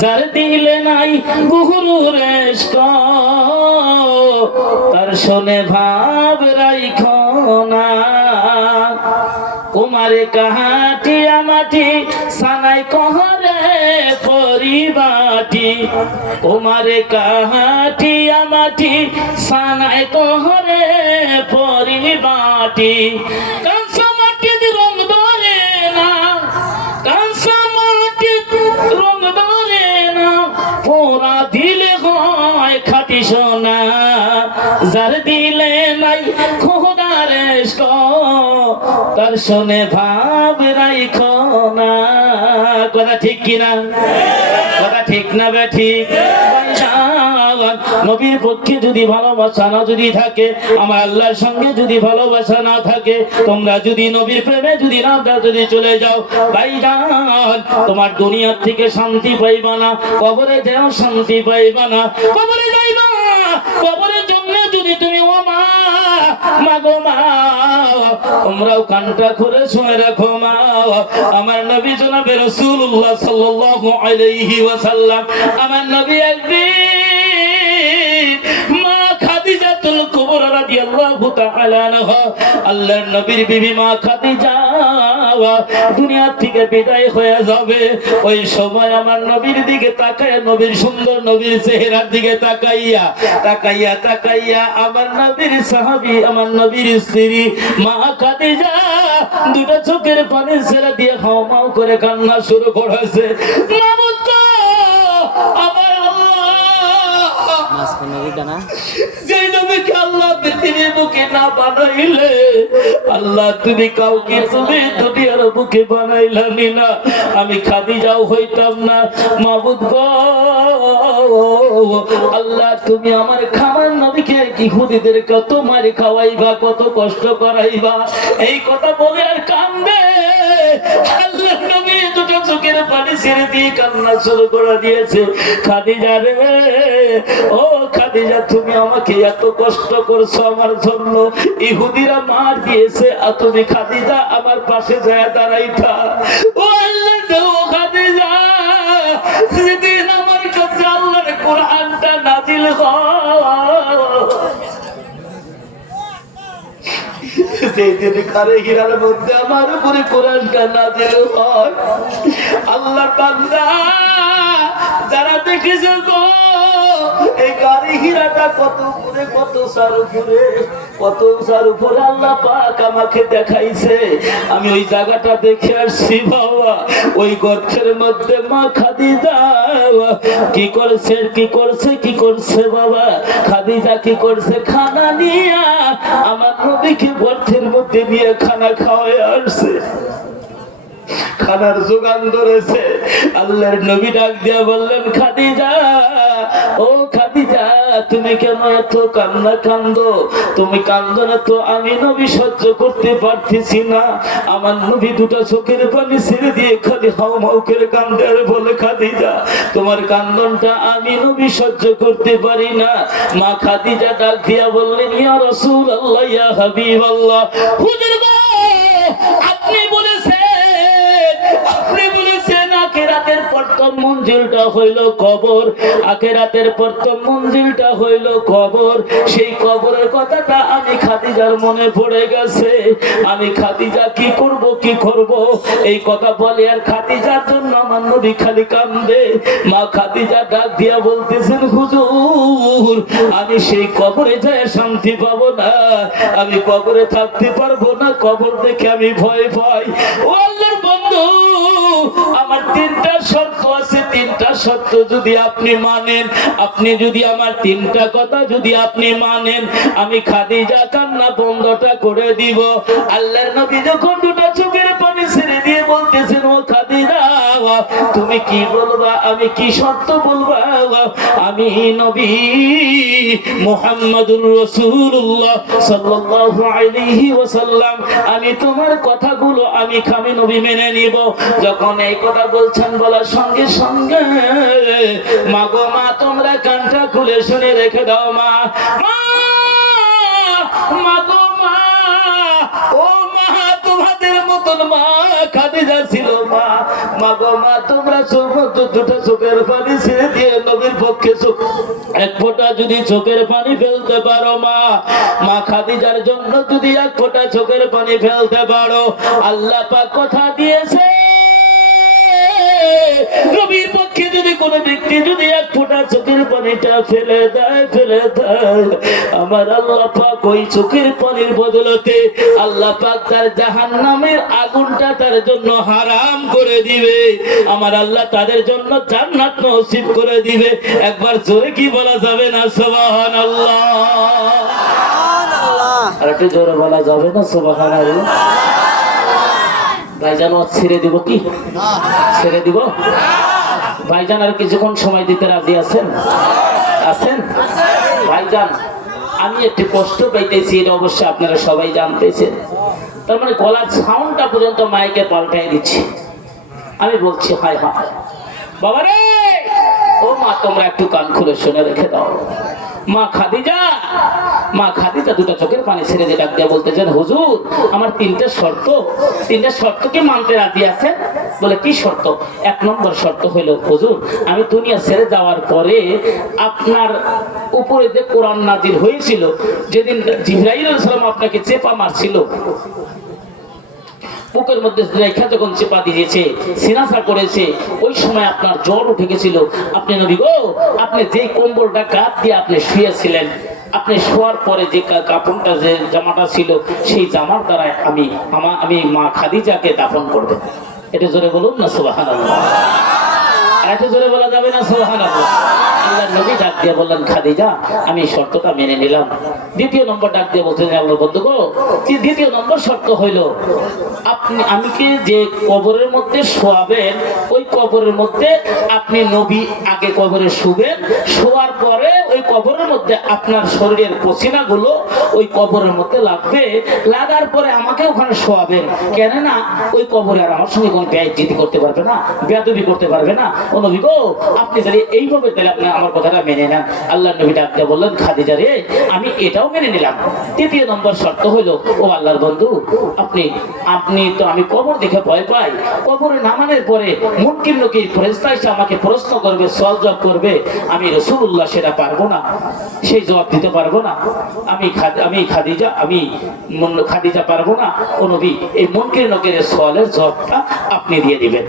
যার দিলে নাই গুরুর ইশক, তার শোনে ভাব রাইখো না। কুমারে কাহাটিয়া মাটি সানাই কহরে পরিবাটি, কুমারে কাহাটিয়া মাটি সানাই কহরে পরিবাটি, কাঁচা মাটির রং ধরে না, কাঁচা মাটির রং ধরে না, পোড়া দিলে হয় খাঁটি সোনা। যার দিলে নাই খোদার ইশক, তার শোনে ভাব রাইখো না। কথা ঠিক কিনা? কথা ঠিক না বে ঠিক? নবীর পক্ষে যদি ভালোবাসা না যদি থাকে, আমার আল্লাহর সঙ্গে যদি ভালোবাসা না থাকে, তোমরা যদি নবীর প্রেমে যদি না যদি চলে যাও ভাইজান, তোমার দুনিয়ার থেকে শান্তি পাইবা না, কবরে যাও শান্তি পাইবা না। কবরে যাইবা, কবরের জন্য যদি তুমি ও মা মাগো মা, তোমরাও কানটা খুলে শুনে রাখো মা, আমার নবী জনাবে রাসূলুল্লাহ সাল্লাল্লাহু আলাইহি ওয়াসাল্লাম, আমার নবী একদিন মা খাদিজাতুল কুবরা রাদিয়াল্লাহু তাআলা আনহা, আল্লাহর নবীর বিবি মা খাদিজা দুনিয়া থেকে বিদায় হয়ে যাবে। ওই সময় আমার নবীর দিকে তাকায়, নবীর সুন্দর নবীর চেহারার দিকে তাকাইয়া তাকাইয়া তাকাইয়া আমার নবীর সাহাবী, আমার নবীর স্ত্রী মা খাদিজা দুটো চোখের পানি ছেড়ে দিয়ে হাওমাও করে কান্না শুরু করেছে। মাবুদ গো, আমার যেই নবীকে আল্লাহ পৃথিবীর বুকে না বানাইলে, আল্লাহ তুমি কাউকে তুমি দুনিয়ার বুকে বানাইলানি না, আমি খাদিজাও হইতাম না। মাবুদ গো, আল্লাহ তুমি আমার খামার নবীকে ইহুদিদের কত মারি খাওয়াইবা, কত কষ্ট করাইবা, এই কথা বলে আর কান্দে। আল্লাহ নবী দুটো চোখের পানি ছেড়ে দিয়ে কান্না শুরু করে দিয়েছে। খাদিজা রে, ও খাদিজা, তুমি আমাকে এত কষ্ট করছো আমার জন্য, ইহুদিরা মার দিয়েছে, আর তুমি খাদিজা আমার পাশে যায় দাঁড়াইতা। ও আল্লাহ, ও খাদিজা, যেদিন আমার কাছে আল্লাহর কোরআনটা নাজিল হয়, যেদিন কারে হীরার মধ্যে আমার উপরে কোরআনটা নাজিল হয়, আল্লাহর বান্দা যারা দেখেছো গো, এই গাড়ি চেহারাটা কত উপরে, কত সার উপরে, কত সার উপরে আল্লাহ পাক আমাকে দেখাইছে। আমি ওই জায়গাটা দেখে আসছি বাবা। ওই গর্তের মধ্যে মা খাদিজা কি করছে, কি করছে, কি করছে বাবা? খাদিজা কি করছে? খানা নিয়ে আমার নবীকে গর্তের মধ্যে নিয়ে খানা খাওয়াই আসছে, খানার যোগান ধরেছে। আল্লাহর নবী ডাক দিয়া বললেন, খাদিজা, ও খাদিজা, তুমি কেন এত কান্না কান্দো? তুমি কান্দো না তো আমি নবী সহ্য করতে পারতেছি না। আমার নবী দুটা চোখের পানি ছেড়ে দিয়ে খালি হাউ মাউ করে কান্দে আর বলে, খাদিজা, তোমার কান্দনটা আমি নবী সহ্য করতে পারি না। মা খাদিজা ডাক দিয়া বললেন, ইয়া রাসূলুল্লাহ, ইয়া হাবিবাল্লাহ, হুজুর গো, আপনি বলেছেন, আপনি বলেছেন আখিরাতের প্রথম মঞ্জিলটা হইল কবর, আখিরাতের প্রথম মঞ্জিলটা হইল কবর। সেই কবরের কথাটা আমি খাদিজার মনে পড়ে গেছে। আমি খাদিজা কি করব, কি করব এই কথা বলে আর খাদিজার জন্য আমার নবী খালি কান্দে। মা খাদিজা ডাক দিয়া বলতেছেন, হুজুর, আমি সেই কবরে যায় শান্তি পাবো না, আমি কবরে থাকতে পারবো না, কবর দেখে আমি ভয় পাই। ও আল্লাহর বন্ধু, আমার তিনটা শর্ত আছে, তিনটা শর্ত যদি আপনি মানেন, আপনি যদি আমার তিনটা কথা যদি আপনি মানেন, আমি খাদিজা কান্না বন্ধটা করে দিব। আল্লাহর নবী যখন দুটা চোখের পানি ছেড়ে দিয়ে বলতেছেন, ও খাদিজা, তুমি কি বলবা, আমি কি শর্ত বলবা? আমি নবী মুহাম্মাদুর রাসূলুল্লাহ সাল্লাল্লাহু আলাইহি ওয়াসাল্লাম, আমি তোমার কথাগুলো আমি নবী মেনে নিব। যখন এই কথা বলছেন, বলার সঙ্গে সঙ্গে মা গো মা, তোমরা কানটা খুলে শুনে রেখে দাও মা, মা গো মা, ও মা, তোমাদের মতন মা খাদিজা ছিল মা। মা গো মা, তোমরা দুটো চোখের পানি ছেড়ে দিয়ে নবীর পক্ষে এক ফোঁটা যদি চোখের পানি ফেলতে পারো মা, মা খাদিজার জন্য যদি এক ফোঁটা চোখের পানি ফেলতে পারো, আল্লাহ পাক কথা দিয়েছে, নবীর পক্ষে যদি কোনো ব্যক্তি যদি এক ফোঁটা চোখের পানিটা ফেলে দেয়, আমার আল্লাহ পাক ওই চোখের পানির বদলতে আল্লাহ পাক তার জাহান্নামের আগুনটা তার জন্য হারাম করে দিবে। আমার আল্লাহ তাদের জন্য জান্নাত নসিব করে দিবে। একবার জোরে কি বলা যাবে না সুবহানাল্লাহ? আর একটু জোরে বলা যাবে না সুবহানাল্লাহ? ভাইজান ছেড়ে দিব কি? ছেড়ে দিব? ভাইজান আর কিছুক্ষণ সময় দিতে রাজি আছেন? আছেন ভাইজান? আমি একটু কষ্ট পাইতেছি, এটা অবশ্যই আপনারা সবাই জানতেছেন। তার মানে গলার সাউন্ডটা পর্যন্ত মাইকে পাল্টাই দিচ্ছি। আমি বলছি, হায় হায় বাবা রে, ও মা, তোমরা একটু কান খুলে শুনে রেখে দাও। মা খাদিজা, মা খাদিজা দুটো চোখের পানি ছেড়ে দিয়ে ডাক দিয়ে বলতেছেন, হুজুর, আমার তিনটা শর্ত, তিনটা শর্ত কি মানতে রাজি আছেন? বলে, কি শর্ত? এক নম্বর শর্ত হইল, হুজুর, আমি দুনিয়া ছেড়ে যাওয়ার পরে আপনার উপরে যে কোরআন নাজিল হয়েছিল, যেদিন জিবরাইল আলাইহিস সালাম আপনাকে চেপা মারছিল, বুকের মধ্যে রেখা যখন চেপা দিয়েছে, সিনাসা করেছে, ওই সময় আপনার জ্বর উঠে গেছিল। আপনি নবী গো, আপনি যে কম্বলটা গাদ দিয়ে আপনি শুয়েছিলেন, আপনি শোয়ার পরে যে কাপড়টা, যে জামাটা ছিল, সেই জামার দ্বারা আমি মা খাদিজাকে দাফন করব। এটা জোরে বলুন না সুবহানাল্লাহ? এত জোরে বলা যাবে না সুবহানাল্লাহ? আল্লাহর নবী ডাক দিয়ে বললেন, খাদিজা, আমি শর্তটা মেনে নিলাম। দ্বিতীয় নম্বর ডাক দিয়ে বলতেন, আল্লাহর বন্ধু গো, দ্বিতীয় নম্বর শর্ত হইল, আপনি আমাকে যে কবরের মধ্যে শোয়াবেন, ওই কবরের মধ্যে আপনি নবী আগে কবরে শুবেন, শোয়ার পরে ওই কবরের মধ্যে আপনার শরীরের পসিনাগুলো ওই কবরের মধ্যে লাগবে, লাগার পরে আমাকে ওখানে শোয়াবেন। কেন না ওই কবরে আর আমার সঙ্গে কোনো বেয়াদবি করতে পারবে না, বেয়াদবি করতে পারবে না। ও নবী গো, আপনি তাহলে এইভাবে তাহলে আপনি আমার কথাটা মেনে নেন। আল্লাহর নবী ডাক দিয়ে বললেন, খাদিজা রে, আমি এটাও মেনে নিলাম। তৃতীয় নম্বর শর্ত হইল, ও আল্লাহর বন্ধু, আপনি তো, আমি কবর দেখে ভয় পাই, কবরে নামানোর পরে মুনকির নকির ফেরেশতা এসে আমাকে প্রশ্ন করবে, সওয়াল জবাব করবে, আমি রাসূলুল্লাহ সেটা পারবো না, সেই জবাব দিতে পারবো না। আমি খাদিজা পারবো না। ও নবী, এই মুনকির নকিরের সওয়ালের জবাবটা আপনি দিয়ে দিবেন।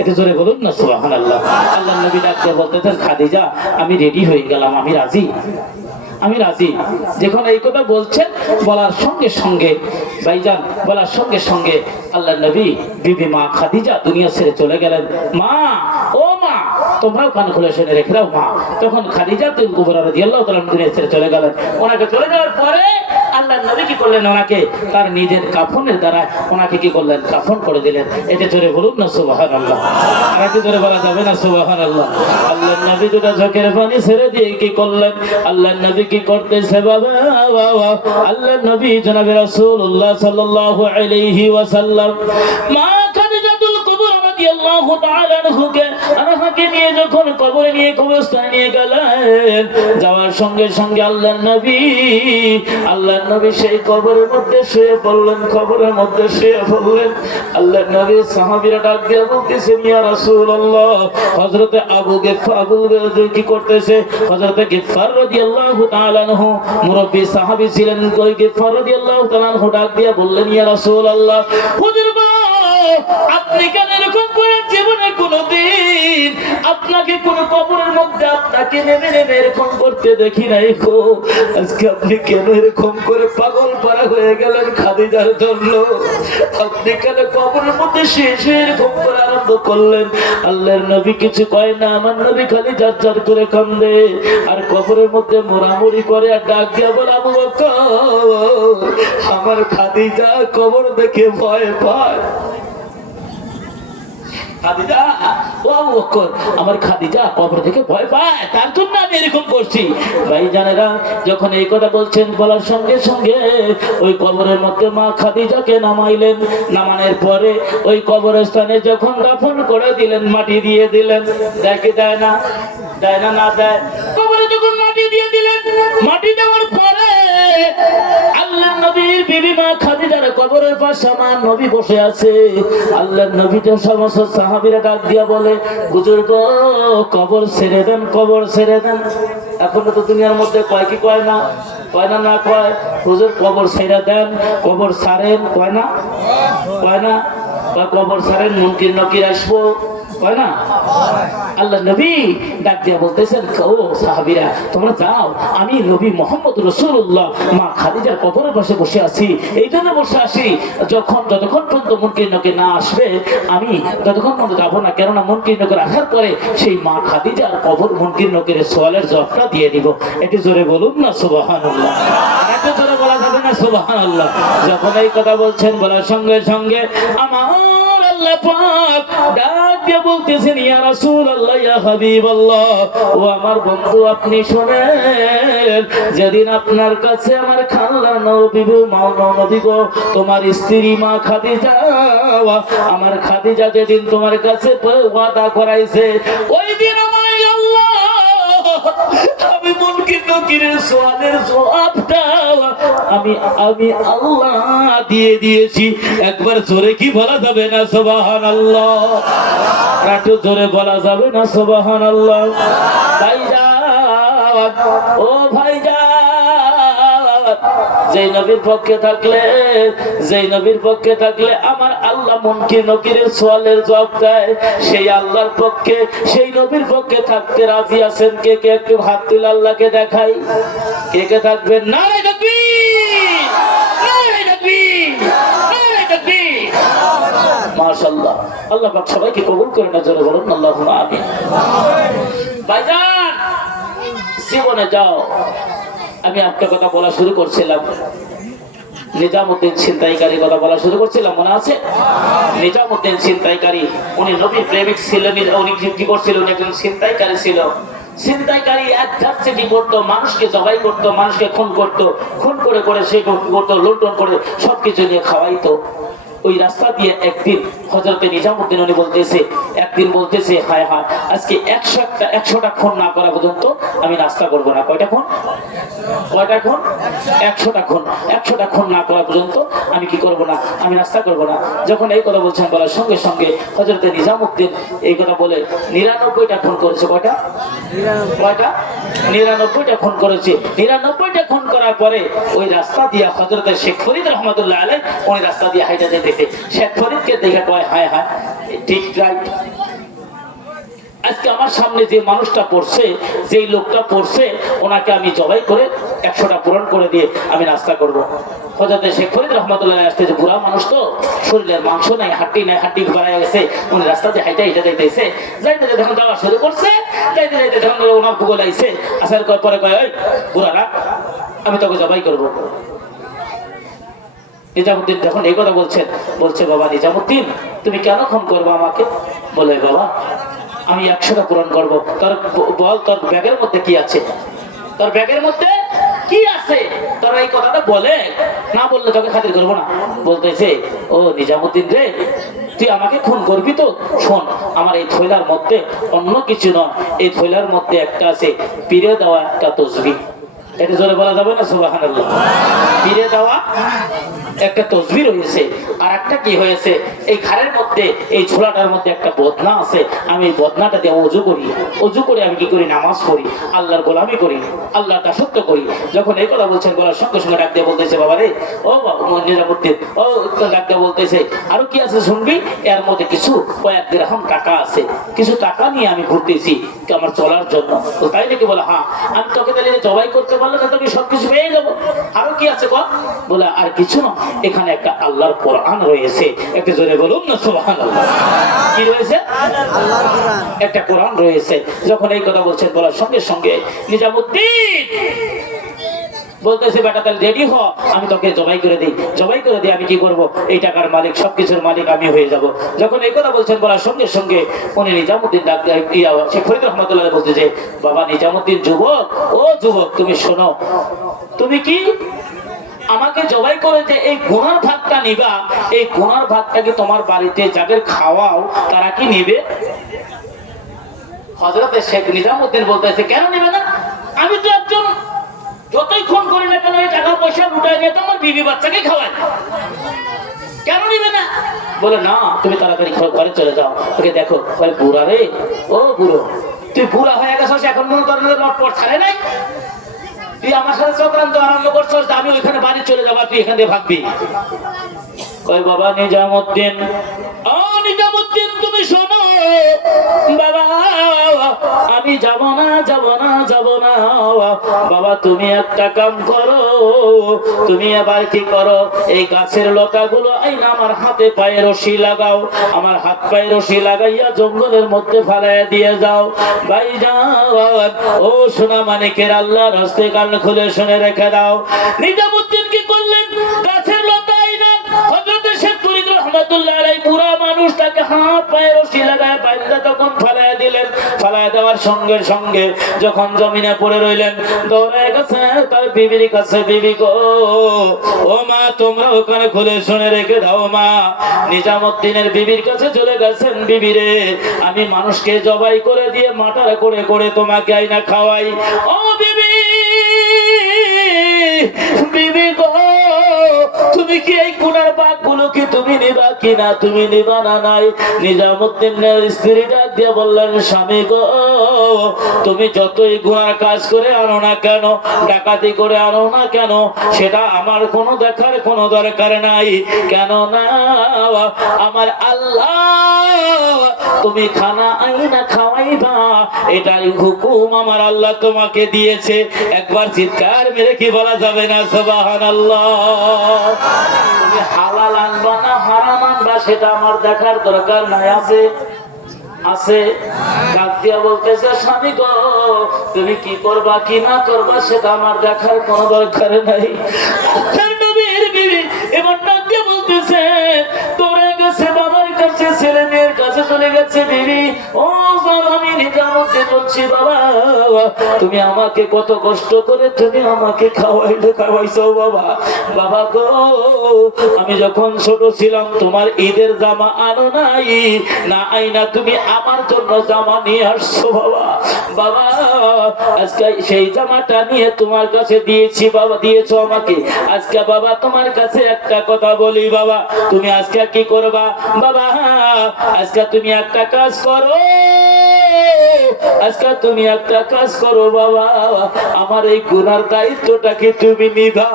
এটা জোরে বলুন না সুবহানাল্লাহ? আল্লাহর নবী ডাক দিয়ে বলতেছেন, খাদিজা, আমি রেডি হয়ে গেলাম, আমি রাজি। আমি রাজি। যখন এই কথা বলছেন, বলার সঙ্গে সঙ্গে ভাইজান, বলার সঙ্গে সঙ্গে আল্লাহ নবী বিবি মা খাদিজা দুনিয়া ছেড়ে চলে গেলেন। মা, ও মা, তোমরাও কান খুলে শুনে রেখে দাও মা। তখন খাদিজা কুবরা রাদিয়াল্লাহু তাআলা দুনিয়া ছেড়ে চলে গেলেন। ওনাকে চলে যাওয়ার পরে আল্লাহ নবী কি করলেন? ওনাকে তার নিজের কাফনের দ্বারা ওনাকে কি করলেন? কাফন করে দিলেন। এটা জোরে বলুন না সুবহানাল্লাহ। আর একটু জোরে বলা যাবে না সুবহানাল্লাহ? আল্লাহ নবী দুটো চোখের পানি ছেড়ে দিয়ে কি করলেন? আল্লাহ নবী কি করতেছে বাবা? আল্লাহ নবী জনাবে রাসূলুল্লাহ সাল্লাল্লাহু আলাইহি ওয়াসাল্লাম মা খাদিজাতুল কুবরা রাদিয়াল্লাহু তাআলা আনহাকে নিয়ে যখন কবরে নিয়ে কবরস্থানে নিয়ে গেলেন, যাওয়ার সঙ্গে সঙ্গে আল্লাহ নবী সেই কবরের মধ্যে শুয়ে পড়লেন। কবরের মধ্যে শুয়ে পড়লেন। আল্লাহ নবী সাহাবীরা ডাক দিয়ে বলতেছেন, ইয়া রাসূলুল্লাহ, হযরতে আবু কি করতেছে? হযরতে গিফার রাদিয়াল্লাহু তাআলা আনহু মুরব্বি সাহাবী ছিলেন। গিফার রাদিয়াল্লাহু তাআলা আনহু ডাক দিয়ে বললেন, ইয়া রাসূলুল্লাহ, হুজুর গো, আপনি কেন এরকম করে জীবনে কোনদিন আপনাকে কোন কবরের মধ্যে আপনাকে নেমে নেমে এরকম করতে দেখি নাই গো। আজকে আপনি কেন এরকম করে পাগল পারা হয়ে গেলেন খাদিজার জন্য? আপনি কেন কবরের মধ্যে শুয়ে এরকম করে আরম্ভ করলেন? আল্লাহর নবী কিছু কয় না। আমার নবী খালি জার জার করে কান্দে আর কবরের মধ্যে মোরামুরি করে আর ডাক দিয়া বলে, আবু বকর, আমার খাদিজা কবর দেখে ভয় পায়। খাদিজা, ও আবু বকর, আমার খাদিজা কবর থেকে ভয় পায়, তার জন্য আমি এরকম করছি। ভাইজানেরা, যখন এই কথা বলছেন, বলার সঙ্গে সঙ্গে ওই কবরের মধ্যে মা খাদিজাকে নামাইলেন। নামানোর পরে ওই কবরস্থানে যখন দাফন করে দিলেন, মাটি দিয়ে দিলেন। দেখে দেয় না? দেয় না? না দেয়? কবরে যখন মাটি দিয়ে দিলেন, মাটি দেওয়ার পরে আল্লাহ নবীর বিবি মা খাদিজার কবরের পাশে আমার নবী বসে আছে। আল্লাহ নবীতে সমস্ত সাহাবীরা ডাক দিয়া বলে, হুজুর গো, কবর ছেড়ে দেন, কবর ছেড়ে দেন। এখন তো দুনিয়ার মধ্যে কয় কি কয় না? কয় না? না কয়? হুজুর কবর ছেড়ে দেন, কবর ছাড়েন, কয় না? কয় না? কবর ছাড়েন, মুনকির নকির আসবো, কয় না? আল্লাহ নবী ডাক দিয়া বলতেছেন, ও সাহাবীরা, তোমরা যাও, আমি নবী মুহাম্মদ রাসূলুল্লাহ মা খাদিজার কবরের পাশে বসে আছি। এই জন্য বসে আসি, যতক্ষণ পর্যন্ত মুনকির নকির না আসবে আমি ততক্ষণ পর্যন্ত যাবো না। কেননা মুনকির নকির আসার পরে সেই মা খাদিজার কবর মুনকির নকিরের সওয়ালের জবাবটা দিয়ে দিব। এটি জোরে বলুন না সুবহানাল্লাহ। আর একটু জোরে বলা যাবে না সুবহানাল্লাহ? যখন এই কথা বলছেন, বলার সঙ্গে সঙ্গে আমার আল্লাহ পাক ডাক দিয়ে বলতেছেন, ইয়া রাসূলুল্লাহ, ইয়া হাবিবাল্লাহ, ও আমার বন্ধু, আপনি শুনেন, যেদিন আপনার কাছে আমার খালা নবী নবী গো, তোমার স্ত্রী মা খাদিজা, আমার খাদিজা যেদিন তোমার কাছে ওয়াদা করাইছে, ওই দিন আমার আল্লাহ, আমি মুনকির নকিরের সওয়ালের জবাবটা আমি আল্লাহ দিয়ে দিয়েছি। একবার জোরে কি বলা যাবে না সুবহানাল্লাহ? একটু জোরে বলা যাবে না সুবহানাল্লাহ? ভাইজান, ও ভাইজান, যেই নবীর পক্ষে থাকলে আমার আল্লাহ মুনকির নকিরের সওয়ালের জবাব দেয়, সেই আল্লাহর পক্ষে, সেই নবীর পক্ষে থাকতে রাজি আছেন কে কে? একটু হাত তুলে আল্লাহকে দেখাই। কে কে থাকবেন? নারে তাকবীর, নারে তাকবীর, নারে তাকবীর। মাশাআল্লাহ, আল্লাহ পাক সবাইকে কবুল করে না, জোরে বলুন আল্লাহুম্মা আমিন। ভাইজান, জীবনে যাও, আমি একটা কথা বলা শুরু করছিলাম, নিজামউদ্দিন ছিনতাইকারী কথা বলা শুরু করছিলাম, মনে আছে? নিজামউদ্দিন ছিনতাইকারী, উনি নবীর প্রেমিক ছিলেন। উনি কি করছিলেন? উনি একজন ছিনতাইকারী ছিল। ছিনতাইকারী এক ধাপসেটি করতো, মানুষকে জবাই করতো, মানুষকে খুন করতো, খুন করে করে সে করতো, লুণ্ঠন করে সবকিছু নিয়ে খাওয়াইতো। ওই রাস্তা দিয়ে একদিন হযরতে নিজামউদ্দিন উনি বলতেছে, একদিন বলতেছে, হায় হায়, আজকে 100টা খুন না করা পর্যন্ত আমি নাস্তা করবো না। কয়টা খুন? কয়টা খুন? 100টা খুন না করা পর্যন্ত আমি কি করবো না? আমি নাস্তা করবো না। যখন এই কথা বলছেন, বলার সঙ্গে সঙ্গে হযরতে নিজামউদ্দিন এই কথা বলে 99টা খুন করেছে। কয়টা? 99টা খুন করেছে। 99টা খুন করার পরে ওই রাস্তা দিয়ে হযরতে শেখ ফরিদ রহমাতুল্লাহ আলাইহি ওই রাস্তা দিয়ে হাইটা যেতেছে। শেখ ফরিদকে দেখে কয়, হায় হায়, ঠিক রাইট, আজকে আমার সামনে যে মানুষটা পড়ছে, যেই লোকটা পড়ছে, ওনাকে আমি জবাই করে 100টা পূরণ করে দিয়ে আমি নাস্তা করব। হযরত শেখ ফরিদ রহমাতুল্লাহ আসতে, যে বুড়া মানুষ তো, শরীরের মাংস নাই, হাড্ডি নাই, হাড্ডি বাড়ায় গেছে, উনি রাস্তাতে হাইটা হাইটা যাইতেছে, যাইতে যাইতে যখন যাওয়া শুরু করছে, যাইতে যাইতে যখন ওনার ভূগোল আইছে, আসার পরে কয়, ওই বুড়ারা, আমি তোকে জবাই করবো। নিজামুদ্দিন যখন এই কথা বলছেন, বলছে, বাবা নিজামুদ্দিন, তুমি কেন খুন করবো আমাকে? বলে, বাবা আমি 100টা পূরণ করবো। তোর বল, তোর ব্যাগের মধ্যে কি আছে? তোর ব্যাগের মধ্যে কি আছে? তোর এই কথাটা বলে, না বললে তোকে খাতির করবো না। বলতেছে, ও নিজামুদ্দিন রে, তুই আমাকে খুন করবি তো? শোন, আমার এই থৈলার মধ্যে অন্য কিছু নয়, এই থৈলার মধ্যে একটা আছে পীরে দেওয়া একটা তসবিহ। এটা জোরে বলা যাবে না? সুবহানাল্লাহ। পীরে দেওয়া একটা তসবিহ রয়েছে, আর একটা কি হয়েছে, এই ঘাড়ের মধ্যে, এই ছোলাটার মধ্যে একটা বদনা আছে। আমি এই বদনাটা দিয়ে অজু করি, অজু করে আমি কি করি, নামাজ পড়ি, আল্লাহর গোলামি করি, আল্লাহর দাসত্ব করি। যখন এই কথা বলছেন, বলার সঙ্গে সঙ্গে ডাক দিয়ে বলতেছে, বাবা রে, ও নিজামুদ্দিন, ও ডাক দিয়ে বলতেছে, আরো কি আছে শুনবি? এর মধ্যে কিছু কয়েক দিরহাম টাকা আছে, কিছু টাকা নিয়ে আমি ঘুরতেছি আমার চলার জন্য। তো তাই নাকি? বলে, হ্যাঁ। আমি তোকে তাহলে জবাই করতে পারলে না, তুমি সবকিছু পেয়ে যাবো। আরো কি আছে বল? বলে, আর কিছু না, এখানে একটা আল্লাহর কোরআন রয়েছে। একটু জোরে বলুন না সুবহানাল্লাহ। কি রয়েছে? আল্লাহর কোরআন, একটা কোরআন রয়েছে। যখন এই কথা বলছেন, বলার সঙ্গে সঙ্গে নিজামুদ্দিন বলতেছে, বেটা তাহলে রেডি হ, আমি তোকে জবাই করে দিই। জবাই করে দিয়ে আমি কি করব, এই টাকার মালিক, সবকিছুর মালিক আমি হয়ে যাব। যখন এই কথা বলছেন, বলার সঙ্গে সঙ্গে উনি নিজামুদ্দিন শেখ ফরিদ রহমাতুল্লাহ বলতেছে, বাবা নিজামুদ্দিন, যুবক, ও যুবক, তুমি শোনো, তুমি কি আমাকে জবাই করে যে এই গুনার ভাগটা নিবা, এই গুনার ভাগটাকে তোমার বাড়িতে যাদের খাওয়াও তারা কি নিবে? হযরত শেখ নিজামুদ্দিন বলতেছে, কেন নিবে না? আমি তো একজন, যতই খুন করি না কেন, এই টাকা পয়সা লুটাই নিয়ে তো আমার বিবি বাচ্চাকে খাওয়াই, কেন নিবে না? বলে, না, তুমি তাড়াতাড়ি ঘরে চলে যাও। ওকে দেখো, বুড়া রে, ও বুড়ো, তুই বুড়া হয়ে গেছিস, এখন মনে তোর লটপট ছাড়ে নাই, তুই আমার সাথে চক্রান্ত আরম্ভ করছিস, আমি ওইখানে বাড়ি চলে যাবো, তুই এখান থেকে ভাগবি। কই, বাবা নিজামুদ্দিন, ও নিজামুদ্দিন, তুমি শোনো বাবা, আমি যাব না, যাব না, যাব না। বাবা তুমি একটা কাম করো, তুমি আবার কি করো, এই গাছের লতাগুলো আইনা আমার হাতে পায়ে রশি লাগাও, আমার হাত পায়ে রশি লাগাইয়া জঙ্গলের মধ্যে ফালাইয়া দিয়ে যাও। ভাইজান, ও সোনা মানিকের আল্লাহর হস্তে কান খুলে শুনে রেখে দাও। নিজামুদ্দিন কি করলেন? গাছের লতা আইনা হযরত শেখ ফরিদ রহমাতুল্লাহ আলাইহি পুরা মানুষটাকে হাত পায়ে রশি লাগায় বাইরে তখন ফালাইয়া দিলেন। ফালাইয়া দেওয়ার সঙ্গে সঙ্গে যখন জমিনে পড়ে রইলেন, দৌড়ে গেছে তার বিবির কাছে, বিবি গো, ও মা, তোমরা ওখানে খুলে শুনে রেখে দাও। মা নিজামুদ্দিনের বিবির কাছে চলে গেছেন, বিবি রে, আমি মানুষকে জবাই করে দিয়ে মাটার করে করে তোমাকে আইনা খাওয়াই। ও বিবি, বিবি গো, তুমি কি এই গুনার ভাগগুলো কি তুমি নিবা কিনা? তুমি নিবা না? নাই। নিজামুদ্দিনের স্ত্রীটা দিয়ে বললেন, স্বামী গো, তুমি যতই গুনার কাজ করে আনো না কেন, ডাকাতি করে আনো না কেন, সেটা আমার কোনো দেখার কোনো দরকার নাই। কেন না, আমার আল্লাহ তুমি খানা আইনা খাওয়াইবা, এটাই হুকুম আমার আল্লাহ তোমাকে দিয়েছে। একবার চিৎকার মেরে কি বলা যাবে না সুবহানাল্লাহ? তুমি হালাল আনবা না হারাম আনবা, সেটা আমার দেখার দরকার নাই। আছে আছে ডাক দিয়া বলতেছে, স্বামী গো, তুমি কি করবা কি না করবা সেটা আমার দেখার কোনো দরকার নাই। নবীর বিবি এবার ডাক দিয়া বলতেছে, তোরা গেছে বাবার কাছে, ছেলে মেয়ের কাছে চলে গেছে। বিবি, ও আমি নিজামুদ্দিন বলছি, বাবা তুমি আমাকে কত কষ্ট করে তুমি আমাকে খাওয়াইছো বাবা। বাবা গো, আমি যখন ছোট ছিলাম তোমার ঈদের জামা আনো নাই না, আইনা তুমি আমার জন্য জামা নিয়ে আসছো বাবা। বাবা আজকে সেই জামাটা নিয়ে তোমার কাছে দিয়েছি বাবা, দিয়েছো আমাকে। আজকে বাবা তোমার কাছে একটা কথা বলি বাবা, তুমি আজকে কি করবা বাবা? আজকে তুমি একটা কাজ করো, আজকে তুমি একটা কাজ করো বাবা, আমার এই গুনার দায়িত্বটাকে তুমি নিবা।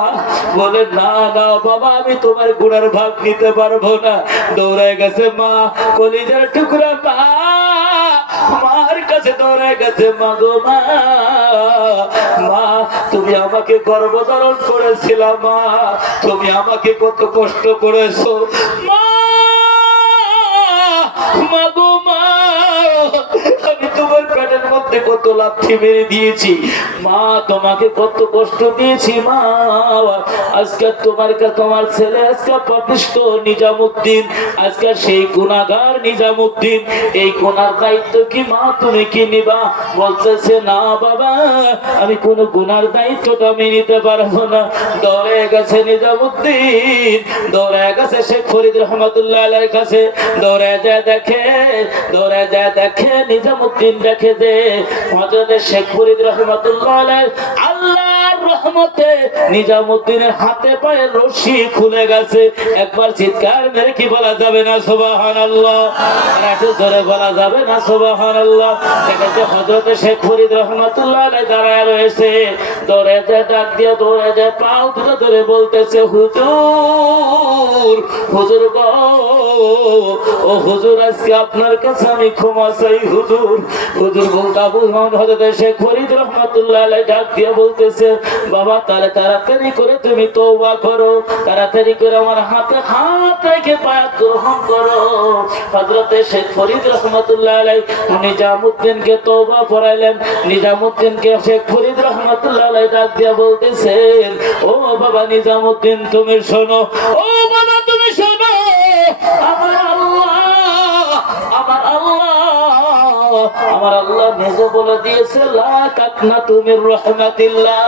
বলে, না না বাবা, আমি তোমার গুনার ভাগ নিতে পারবো না। দৌড়ায় গেছে মা, কলিজার টুকরা মা, মার কাছে দৌড়ে গেছে, মা গো মা, মা তুমি আমাকে গর্ভধারণ করেছিলাম, মা তুমি আমাকে কত কষ্ট করেছো, মা, মা গো মা, আমি তোমার পেটের মধ্যে কত লাথি মেরে দিয়েছি, মা তোমাকে কত কষ্ট দিয়েছি, মা আজকে তোমার তোমার ছেলে আজকে পাপিষ্ঠ নিজামুদ্দিন, আজকে সেই গুনাহগার নিজামুদ্দিন, এই গুনার দায়িত্ব কি মা তুমি কি নিবা? বলতেছে না বাবা, আমি কোন গুনার দায়িত্বটা আমি নিতে পারবো না। দৌড়ে গেছে নিজামুদ্দিন, দৌড়ে গেছে শেখ ফরিদ রহমতুল্লাহ আলাইহির কাছে, দৌড়ে যায় দেখে নিজামুদ্দিন দেখে যে হযরত শেখ ফরিদ রহমতুল্লাহ আলাইহি আল্লাহর রহমতে নিজামুদ্দিনের হাতে পায়ে রশি খুলে গেছে। একবার চিৎকার মেরে কি বলা যাবে না সুবহানাল্লাহ? আর একটু জোরে বলা যাবে না সুবহানাল্লাহ? দেখেছে হযরত শেখ ফরিদ রহমতুল্লাহ আলাইহি দাঁড়ায় রয়েছে, দৌড়ে যায় ডাক দিয়ে দৌড়ে যায় পাও দুটো ধরে বলতেছে হুজুর, হুজুর গো, ও হুজুর আজকে আপনার কাছে আমি ক্ষমা চাই হুজুর। হুজুর বলতে আবু মোহাম্মদ হযরত শেখ ফরিদ রহমাতুল্লাহ আলাইহি ডাক দিয়ে বলতেছে বাবা তাড়াতাড়ি করে তুমি তওবা করো, তাড়াতাড়ি করে আমার হাতে হাত রেখে বায়াত গ্রহণ করো। হযরত শেখ ফরিদ রহমাতুল্লাহ আলাইহি নিজামুদ্দিনকে তওবা করাইলেন। নিজামুদ্দিনকে শেখ ফরিদ রহমাতুল্লাহ আলাইহি ডাক দিয়ে বলতেছেন ও বাবা নিজামুদ্দিন তুমি শোনো, ও বাবা তুমি শোনো, আমার আল্লাহ নিজে বলে দিয়েছে লা তাকনাতু মির রাহমাতিল্লাহ,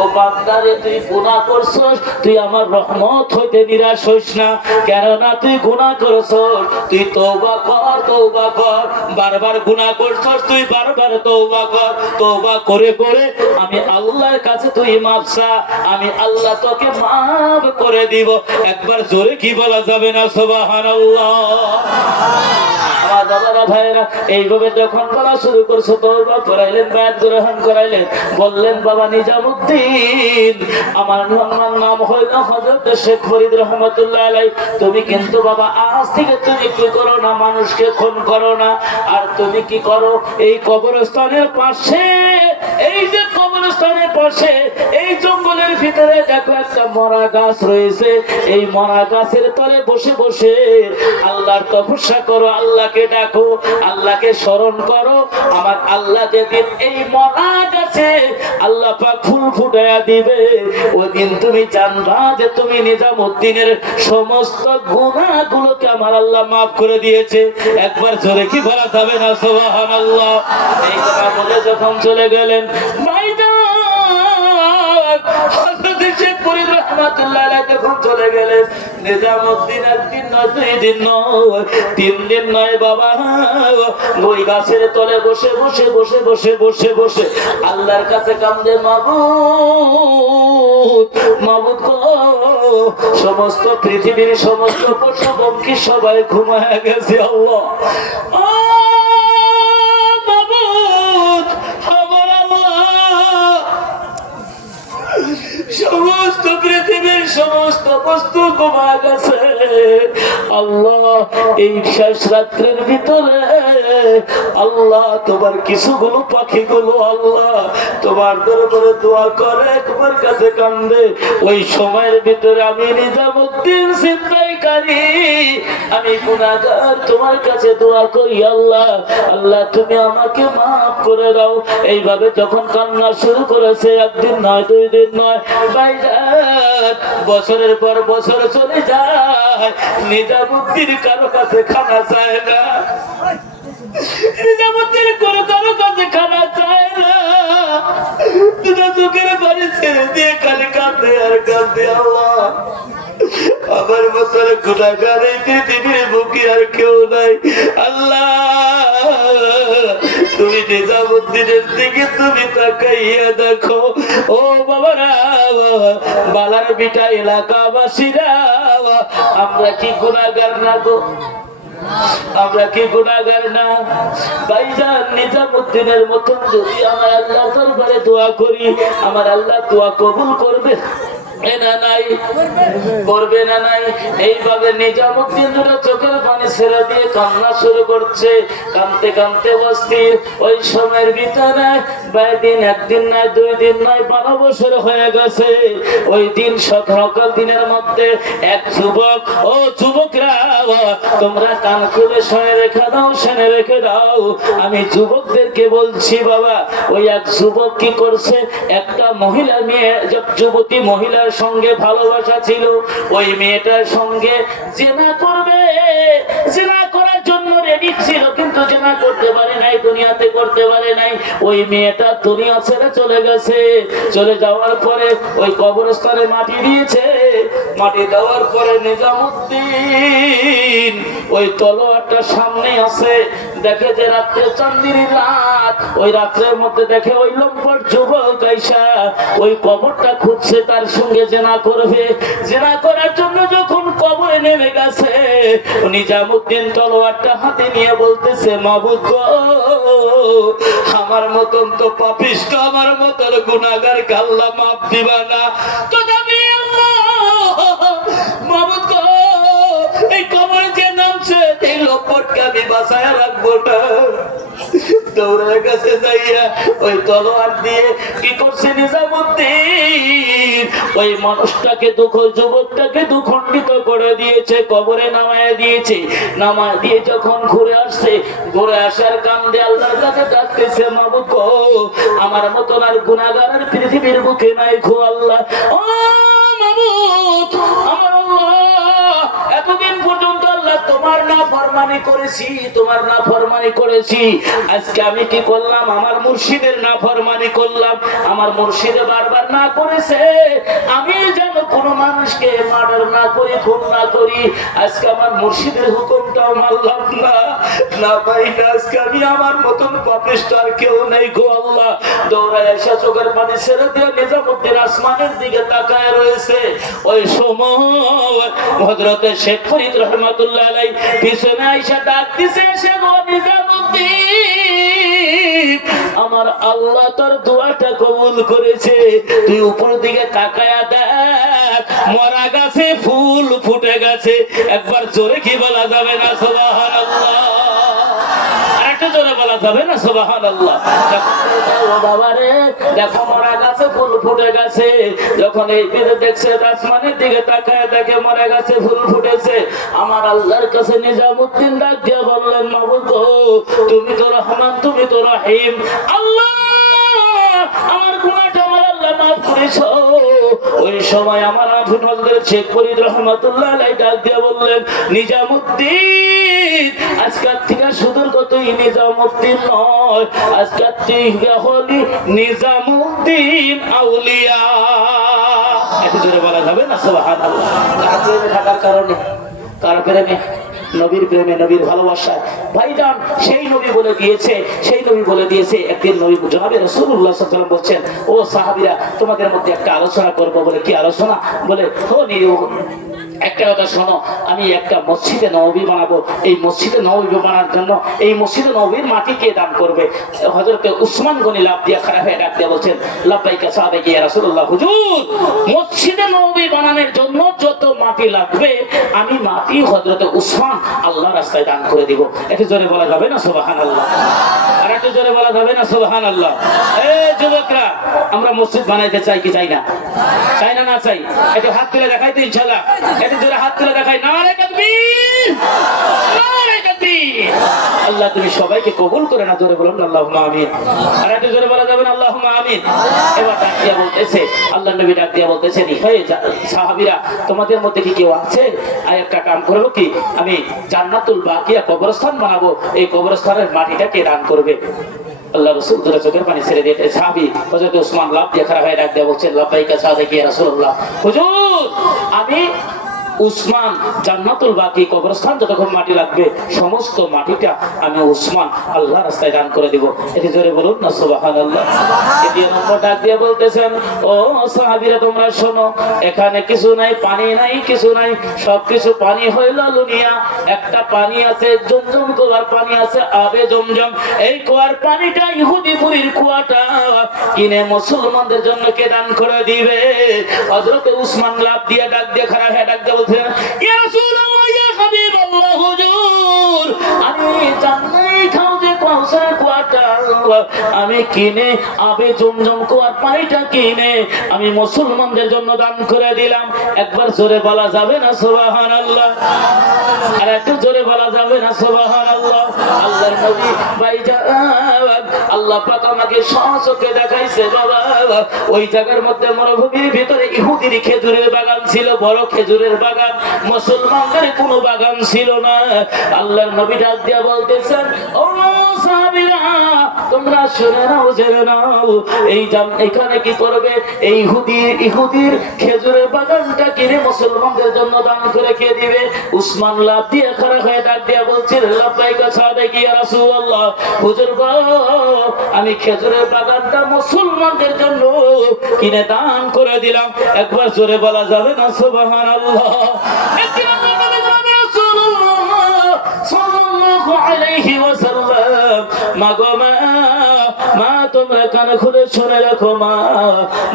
ও বান্দারে তুই গুনাহ করছস, তুই আমার রহমত হইতে নিরাশ হইস না, কেননা তুই গুনাহ করছস, তুই তওবা কর, বারবার গুনাহ করছস, তুই বারবার তওবা কর, তওবা করে করে আমি আল্লাহর কাছে তুই মাফ চা, আমি আল্লাহ তোকে মাফ করে দিব। একবার জোরে কি বলা যাবে না সুবহানাল্লাহ? আমার দাদারা ভাইরা এইভাবে যখন বলা শুরু করছো তওবা করাইলেন, বায়াত গ্রহণ করাইলেন, বললেন বাবা নিজামুদ্দিন আমার নাম হইল হযরত শেখ ফরিদ রহমাতুল্লাহ আলাইহি, তুমি কিন্তু বাবা আজ থেকে তুমি কি করো না, মানুষকে খুন করো না, আর তুমি কি করো এই কবরস্থানের পাশে, এই যে কবরস্থানের পাশে এই জঙ্গলের ভিতরে দেখো একটা মরা গাছ রয়েছে, এই মরা গাছের তলে বসে বসে আল্লাহর তপস্যা করো, আল্লাহকে ডাকো, আল্লাহকে স্মরণ করো। আমার আল্লাহ যেদিন এই মরা গাছে আল্লাহ পাক ফুল ফুটাইয়া দিবে, ওই দিন তুমি জানবা যে তুমি নিজামুদ্দিনের সমস্ত গুনাহগুলোকে আমার আল্লাহ মাফ করে দিয়েছে। একবার জোরে কি বলা যাবে না সুবহানাল্লাহ? এই কথা বলে যখন চলে গেলেন ভাইজান হযরত শেখ ফরিদ রহমাতুল্লাহ আলাইহি যখন চলে গেলেন, নিজামুদ্দিন একদিন নয়, দুই দিন নয়, 3 দিন নয় বাবা, ওই গাছের তলে বসে বসে বসে বসে বসে বসে আল্লাহর কাছে কান্দে, মাবুদ মাবুদ গো, সমস্ত পৃথিবীর সমস্ত পশু পক্ষী সবাই ঘুমায় গেছে, আল্লাহ মাবুদ আমার আল্লাহ, সমস্ত পৃথিবীর সমস্ত বস্তু ঘুমায় গেছে আল্লাহ। এই শেষ রাত্রের ভিতরে আল্লাহ তোমার কিছুগুলো পাখিগুলো আল্লাহ তোমার দরবারে দোয়া করে, তোমার কাছে কান্দে, ওই সময়ের ভিতরে আমি নিজামুদ্দিন ছিনতাইকারী, আমি গুনাহগার তোমার কাছে দোয়া করি আল্লাহ, আল্লাহ তুমি আমাকে মাফ করে দাও। এইভাবে যখন কান্না শুরু করেছে, একদিন নয়, 2 দিন নয় ভাইজান, বছরের পর বছর চলে যায়, নিজামুদ্দিন কারো কাছে খানা চায় না, নিজামুদ্দিন কারো কাছে খানা চায় না, দুটো চোখের পানি ছেড়ে দিয়ে খালি কাঁদে আর কাঁদে। আল্লাহ আমার মতন গুনাহগার এই পৃথিবীর বুকে আর কেউ নাই আল্লাহ, তুমি নিজামুদ্দিনের দিকে তুমি তাকাইয়া দেখো। ও বাবারা, বালার বিটা এলাকাবাসীরা, আমরা কি গুনাহগার না গো? আমরা কি গুনাহগার না? ভাইজান নিজামুদ্দিনের মতন যদি আমার আল্লাহ দরবারে দোয়া করি, আমার আল্লাহ দোয়া কবুল করবে, করবে না নাই। এইভাবে নিজামুদ্দিন দুটো চোখের পানি ছেড়ে দিয়ে কান্না শুরু করছে, কানতে কানতে অস্থির। ওই সময়ের ভিতরে দিন একদিন নয়, 2 দিন নয়, 12 বছর হয়ে গেছে। ওই দিন সকাল দিনের মধ্যে এক যুবক, ও যুবকরা তোমরা কান খুলে শুনে রেখে দাও, শুনে রেখে দাও, আমি যুবকদেরকে বলছি বাবা। ওই এক যুবক কি করছে, একটা মহিলা মেয়ে, যুবতী মহিলার সঙ্গে ভালোবাসা ছিল, ওই মেয়েটার সঙ্গে জিনা করবে, জিনা করার জন্য রেডি ছিল, কিন্তু জিনা করতে পারে নাই, দুনিয়াতে করতে পারে নাই। ওই মেয়েটা দুনিয়া ছেড়ে চলে গেছে। চলে যাওয়ার পরে ওই কবরস্থানে মাটি দিয়েছে। মাটি দেওয়ার পরে নিজামুদ্দিন ওই তলোয়ারটা সামনে আছে, দেখে যে রাত্রে চাঁদির রাত, ওই রাত্রের মধ্যে দেখে ওই লম্পট যুবক আইসা ওই কবরটা খুঁজছে, তার সঙ্গে জেনা করবে। জেনা করার জন্য যখন কবরে নেমে গেছে, নিজামুদ্দিন তলোয়ারটা হাতে নিয়ে বলতেছে, মাবুদ গো, আমার মতন তো পাপিষ্ট, আমার মতন গুনাহগার আল্লাহ মাফ দিবা না? তথাপি মাবুদ গো, এই কবরে যে নামছে এই লম্পটকে আমি বাঁচায় রাখবো না। দৌড়ের কাছে যাইয়া ওই তলোয়ার দিয়ে কি করছে নিজামুদ্দিন, ওই মানুষটাকে যুবকটাকে দুখণ্ডিত করে দিয়েছে, কবরে নামায় দিয়েছে। নামায় দিয়ে যখন ঘুরে আসছে, ঘুরে আসার কান্দে আল্লাহর কাছে ডাকতেছে, মাবুদ গো, আমার মতন আর গুনাহগার পৃথিবীর বুকে নাই গো আল্লাহ। ও মাবুদ, আমার আল্লাহ, এতদিন পর্যন্ত আল্লাহ তোমার নাফরমানি করেছি, তোমার নাফরমানি করেছি। আজকে আমি কি করলাম, আমার মুর্শিদের নাফরমানি করলাম। আমার মুর্শিদে বারবার না করেছে আমি যেন কোনো মানুষকে মার্ডার না করি, খুন না করি। আজকে আমার মুর্শিদের হুকুমটাও মানলাম না, না পাই না। আজকে আমি আমার মতন পাপিষ্ট আর কেউ নেই গো আল্লাহ। দৌড়ায় এসে চোখের পানি ছেড়ে দিয়ে নিজামুদ্দিন আসমানের দিকে তাকায় রয়েছে। ওই সময় হযরতে শেখ ফরিদ রহমাতুল্লাহ আলাইহি পিছনে আইসা ডাক দিছে, সে গো নিজামুদ্দিন, আমার আল্লাহ তোর দোয়াটা কবুল করেছে। তুই উপর দিকে তাকায়া দেখ, মরা গাছে ফুল ফুটে গেছে। একবার জোরে কি বলা যাবে না সুবহানাল্লাহ? আরেকটু জোরে বলা যাবে না সুবহানাল্লাহ? বাবারে দেখো, মরা গাছে ফুল ফুটে গেছে। যখন এই দিকে দেখছে, আসমানের দিকে তাকায় দেখে মরা গাছে ফুল ফুটেছে। আমার আল্লাহর কাছে নিজামুদ্দিন ডাক দিয়ে বললেন, মাবুদ গো, তুমি তো রহমান, তুমি তো রহিম। আল্লাহ, আমার গুনাহটা আমার আল্লাহ মাফ করেছো। ওই সময় আমার আবু নজরুল শেখ ফরিদ রহমাতুল্লাহ আলাইহি ডাক দিয়ে বললেন, নিজামুদ্দিন, আজকের থেকে সুদূর তুই নিজামুদ্দিন নয়, আজকের থেকে হলি নিজামুদ্দিন আউলিয়া। এত জোরে বলা যাবে না সুবহানাল্লাহ? কার প্রেমে থাকার কারণে, কার প্রেমে, নবীর প্রেমে, নবীর ভালোবাসায়। ভাইজান, সেই নবী বলে দিয়েছে, সেই নবী বলে দিয়েছে। একদিন নবী জনাবে রাসূলুল্লাহ সাল্লাল্লাহু আলাইহি ওয়াসাল্লাম বলছেন, ও সাহাবীরা, তোমাদের মধ্যে একটা আলোচনা করব। বলে কি আলোচনা? বলে একটা কথা শোনো, আমি একটা মসজিদে নববী বানাবো। এই মসজিদে নববী বানার জন্য এই মসজিদে নববীর মাটি কে দান করবে? হযরতে উসমান গনি লাভ দিয়া খাড়া হয়ে ডাক দিয়া বলছেন, লাব্বাইকা সাহাবায়ে ইয়া রাসূলুল্লাহ, হুজুর, মসজিদে নববী বানানোর জন্য যত মাটি লাগবে আমি মাটি হযরতে উসমান আল্লাহর রাস্তায় দান করে দিব। একটু জোরে বলা যাবে না সুবহানাল্লাহ? আর একটু জোরে বলা যাবে না সুবহানাল্লাহ? এই যুবকরা, আমরা মসজিদ বানাইতে চাই কি চাই না? চাই না? না চাই? একটু হাত তুলে দেখাই তো ইনশাআল্লাহ। একটু জোরে হাত তুলে দেখাই, নারে তাকবীর, নারে তাকবীর। আল্লাহ তুমি সবাইকে কবুল করে না, জোরে বলুন আল্লাহুম্মা আমিন। আর একটু জোরে বলা যাবে না আল্লাহুম্মা আমিন? এবার ডাক দিয়া বলতেছে, আল্লাহর নবী ডাক দিয়া বলতেছেন, হে সাহাবীরা, তোমাদের মধ্যে কি কেউ আছে আর একটা কাম করবো কি, আমি জান্নাতুল বাকিয়া কবরস্থান বানাবো, এই কবরস্থানের মাটিটা কে দান করবে? আল্লাহ রাসূল দুটো চোখের পানি ছেড়ে দিয়ে সাহাবী হযরত উসমান লাভ দিয়ে খাড়া হয়ে ডাক দিয়ে বলছেন, লাব্বাইকা সাহাবায়ে ইয়া রাসূলুল্লাহ, হুজুর, আমি উসমান জান্নাতুল বাকি কবরস্থান যতক্ষণ মাটি লাগবে সমস্ত মাটিটা আমি উসমান আল্লাহ রাস্তায় দান করে দিব। এটি জোরে বলুন না সুবহানাল্লাহ। দ্বিতীয় নম্বর ডাক দিয়ে বলতেছেন, ও সাহাবীরা তোমরা শোনো, এখানে কিছু নাই, পানি নাই, কিছু নাই, সবকিছু পানি হইল দুনিয়া। একটা পানি আছে জমজম কুয়ার পানি আছে, আবে জমজম। এই কুয়ার পানিটা ইহুদি পুরীর কুয়াটা কিনে মুসলমানদের জন্য কে দান করে দিবে? হযরত উসমান লাভ দিয়ে ডাক দিয়ে খারাপ হয়ে ডাক দিয়ে বলছেন, ইয়া রাসূলুল্লাহ ইয়া হাবিবাল্লাহ হুজুর, আমি জান্নাই খাও যে কওসার কুয়াটা আমি কিনে আবে জমজম কুয়ার পানিটা কিনে আমি মুসলমানদের জন্য দান করে দিলাম। একবার জোরে বলা যাবে না সুবহানাল্লাহ? আর একটু জোরে বলা যাবে না সুবহানাল্লাহ? আল্লাহর নবী ভাইজান, আল্লাহ পাক আমাকে সচক্ষে দেখাইছে বাবা, ওই জায়গার মধ্যে মরুভূমির ভিতরে ইহুদির খেজুরের বাগান ছিল, বড় খেজুরের বাগান, মুসলমানদের কোনো বাগান ছিল না। আল্লাহর নবী ডাক দিয়া বলতেছেন, ও সাহাবীরা তোমরা শুনে নাও, জেনে নাও, এখানে কি করবে? এই ইহুদির খেজুরের বাগানটা কিনে মুসলমানদের জন্য দান করে কে দিবে? উসমান লাভ দিয়ে খাড়া হয়ে ডাক দিয়া বলছিল, লাব্বাইকা সাদাকি ইয়া রাসূলুল্লাহ, হুজুর গো, আমি খেজুরের বাগানটা মুসলমানদের জন্য কিনে দান করে দিলাম। একবার জোরে বলা যাবে না সুবহানাল্লাহ? একদিন আল্লাহর নবী রাসূলুল্লাহ সাল্লাল্লাহু আলাইহি ওয়াসাল্লাম, মাগো মা তোমরা কান খুলে শুনে রাখো,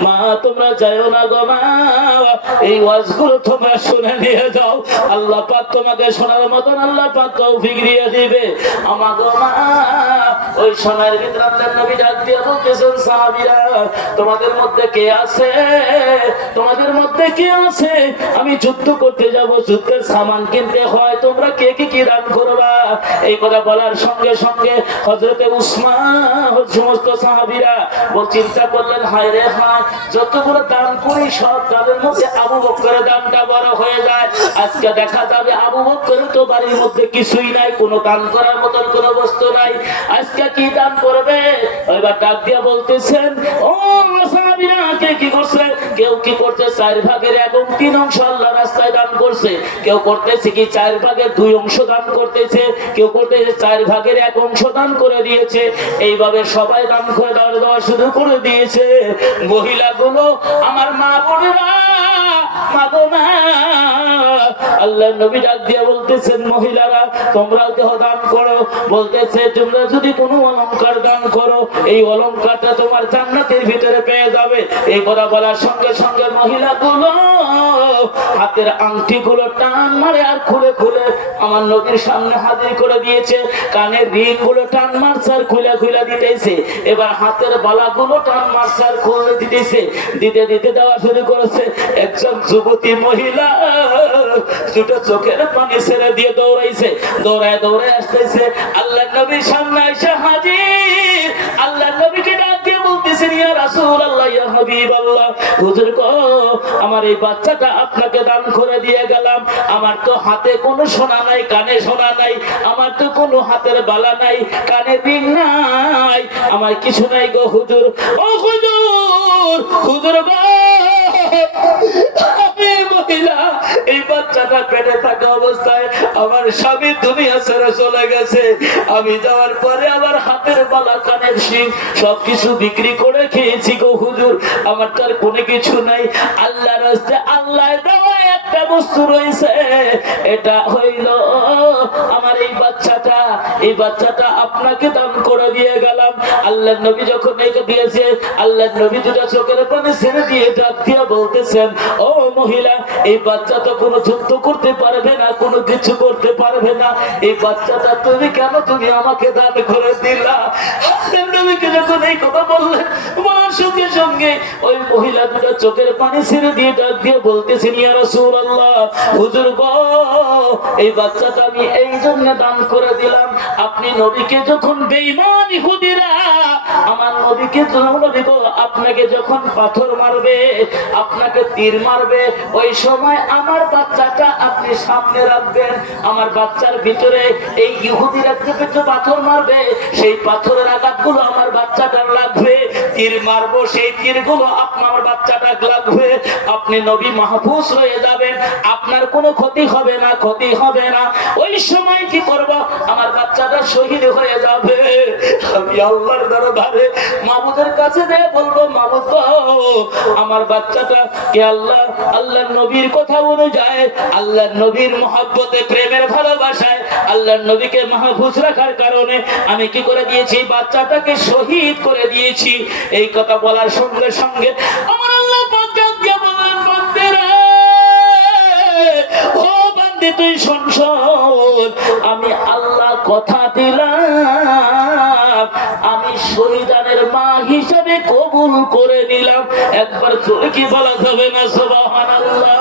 মা তোমরা যাও না গো মা, এই ওয়াজগুলো তোমরা শুনে নিয়ে যাও, আল্লাহ পাক তোমাকে শোনার মতন আল্লাহ পাক তৌফিক দিয়ে দিবে। আমার গো মা, ওই সময়ের ভিতরে আল্লাহর নবী ডাক দিয়ে বলতেছেন, সাহাবীরা তোমাদের মধ্যে কে আছে? তোমাদের মধ্যে কে আছে? আমি যুদ্ধ করতে যাব, যুদ্ধের সামান কিনতে হয়, তোমরা কে কি দান করবা? এই কথা বলার সঙ্গে সঙ্গে হযরতে উসমান সমস্ত সাহাবীরা চিন্তা করলেন, হায় রে হায়, যতগুলো দান করি সব দানের মধ্যে আবু বকরের দানটা বড় হয়ে যায়। আজকে দেখা যাবে আবু বকরের তো বাড়ির মধ্যে কিছুই নাই, কোনো দান করার মতন কোনো বস্তু নাই, আজকে কি দান করবে? এবার ডাক দিয়ে বলতেছেন, ও সাহাবীরা কে কি করছে? কেউ কি করতে 4 ভাগের 1/3 অংশ আল্লাহ রাস্তায় দান করছে, কেউ করতেছে কি 4 ভাগের 2 অংশ দান করতেছে, কেউ করতেছে 4 ভাগের 1 অংশ দান করে দিয়েছে। এইভাবে সবাই দান করে দেওয়া শুরু করে দিয়েছে। মহিলাগুলো, আমার মা বোনেরা, আল্লাহর নবী ডাক দিয়ে বলতেছেন, মহিলারা তোমরাও দেহ দান করো। বলতেছে, তোমরা যদি কোনো অলংকার দান করো, এই অলংকারটা তোমার জান্নাতের ভিতরে পেয়ে যাবে। এই কথা বলার সঙ্গে সঙ্গে মহিলাগুলো হাতের আংটিগুলো টান মারে আর খুলে খুলে আমার নবীর সামনে হাজির করে দিয়েছে। কানের রিংগুলো টান মারছে আর খুলে খুলে দিতেছে। এবার হাতের বালাগুলো টান মারছে আর খুলে দিতেছে। দিতে দিতে দেওয়া শুরু করেছে। একজন যুবতী মহিলা দুটো চোখের পানি ছেড়ে দিয়ে দৌড়াইছে, দৌড়ায় দৌড়ায় আসতেছে, আল্লাহর নবীর সামনে এসে হাজির। আল্লাহর নবীকে ডাক দিয়ে বলতেছেন, ইয়া রাসূলুল্লাহ, ইয়া হাবিবাল্লাহ, হুজুর গো, আমার এই বাচ্চাটা আপনাকে দান করে দিয়ে গেলাম। আমার তো হাতে কোনো সোনা নাই, কানে সোনা নাই, আমার তো কোনো হাতের বালা নাই, কানে রিং নাই, আমার কিছু নাই গো হুজুর। ও হুজুর, হুজুর গো, আমি মহিলা, এই বাচ্চাটা পেটে থাকা অবস্থায় আমার স্বামী দুনিয়া ছেড়ে চলে গেছে। আমি যাওয়ার পরে আমার হাতের বালা, কানের শিং সবকিছু বিক্রি করে খেয়েছি গো হুজুর। আমার তার কোনো কিছু নাই। আল্লাহর রাস্তায় আল্লাহ দেওয়া একটা বস্তু রয়েছে, এটা হইল আমার এই বাচ্চাটা। এই বাচ্চাটা আপনাকে দান করে দিয়ে গেলাম। আল্লাহর নবী যখন এইটা দিয়েছে, আল্লাহর নবী দুটো চোখের পানি ছেড়ে দিয়ে ডাক দিয়ে বলতেছেন, ও মহিলা, এই বাচ্চা তো কোনো যুদ্ধ করতে পারবে না, কোনো কিছু করতে পারবে না। এই বাচ্চাটা তুমি কেন তুমি আমাকে দান করে দিলা? নবীকে যখন এই কথা বললেন, বলার সঙ্গে সঙ্গে ওই মহিলা দুটো চোখের পানি ছেড়ে দিয়ে ডাক দিয়ে বলতেছেন, ইয়া রাসূলুল্লাহ, হুজুর গো, এই বাচ্চাটা আমি এই জন্য দান করে দিলাম, আপনি নবীকে যখন বেঈমান ইহুদিরা আমার নবীকে নবী গো আপনাকে যখন পাথর মারবে, আপনাকে তীর মারবে, ওই সময় আমার বাচ্চাটা আপনি আপনি সামনে রাখবেন। আমার বাচ্চার ভিতরে এই ইহুদিরা যে পাথর মারবে, সেই পাথরের আঘাতগুলো আমার বাচ্চাটার লাগবে। তীর মারবো, সেই তীরগুলো আপনার বাচ্চাটার লাগবে। আপনি নবী মাহফুজ হয়ে যাবেন, আপনার কোনো ক্ষতি হবে না, ক্ষতি হবে না। ওই সময় কি করব? আমার বাচ্চাটা শহীদ হয়ে যাবে। আমি আল্লাহর দরবারে মাবুদের কাছে দিয়ে বলবো, মাবুদ গো, আমার বাচ্চাটা কে আল্লাহর নবীর কথা অনুযায়ী, আল্লাহর নবীর মহব্বতে, প্রেমের ভালোবাসায় আল্লাহর নবীকে মাহফুজ রাখার কারণে আমি কি করে দিয়েছি? বাচ্চাটাকে শহীদ করে দিয়েছি। এই কথা বলার সঙ্গে সঙ্গে আমার আল্লাহ পাক দিয়ে বলেন, বান্দেরা, ও বান্দে তুই শোন, আমি আল্লাহ কথা দিলাম, আমি শহীদানের মা হিসেবে কবুল করে নিলাম। একবার জোরে কি বলা যাবে না সুবহানাল্লাহ?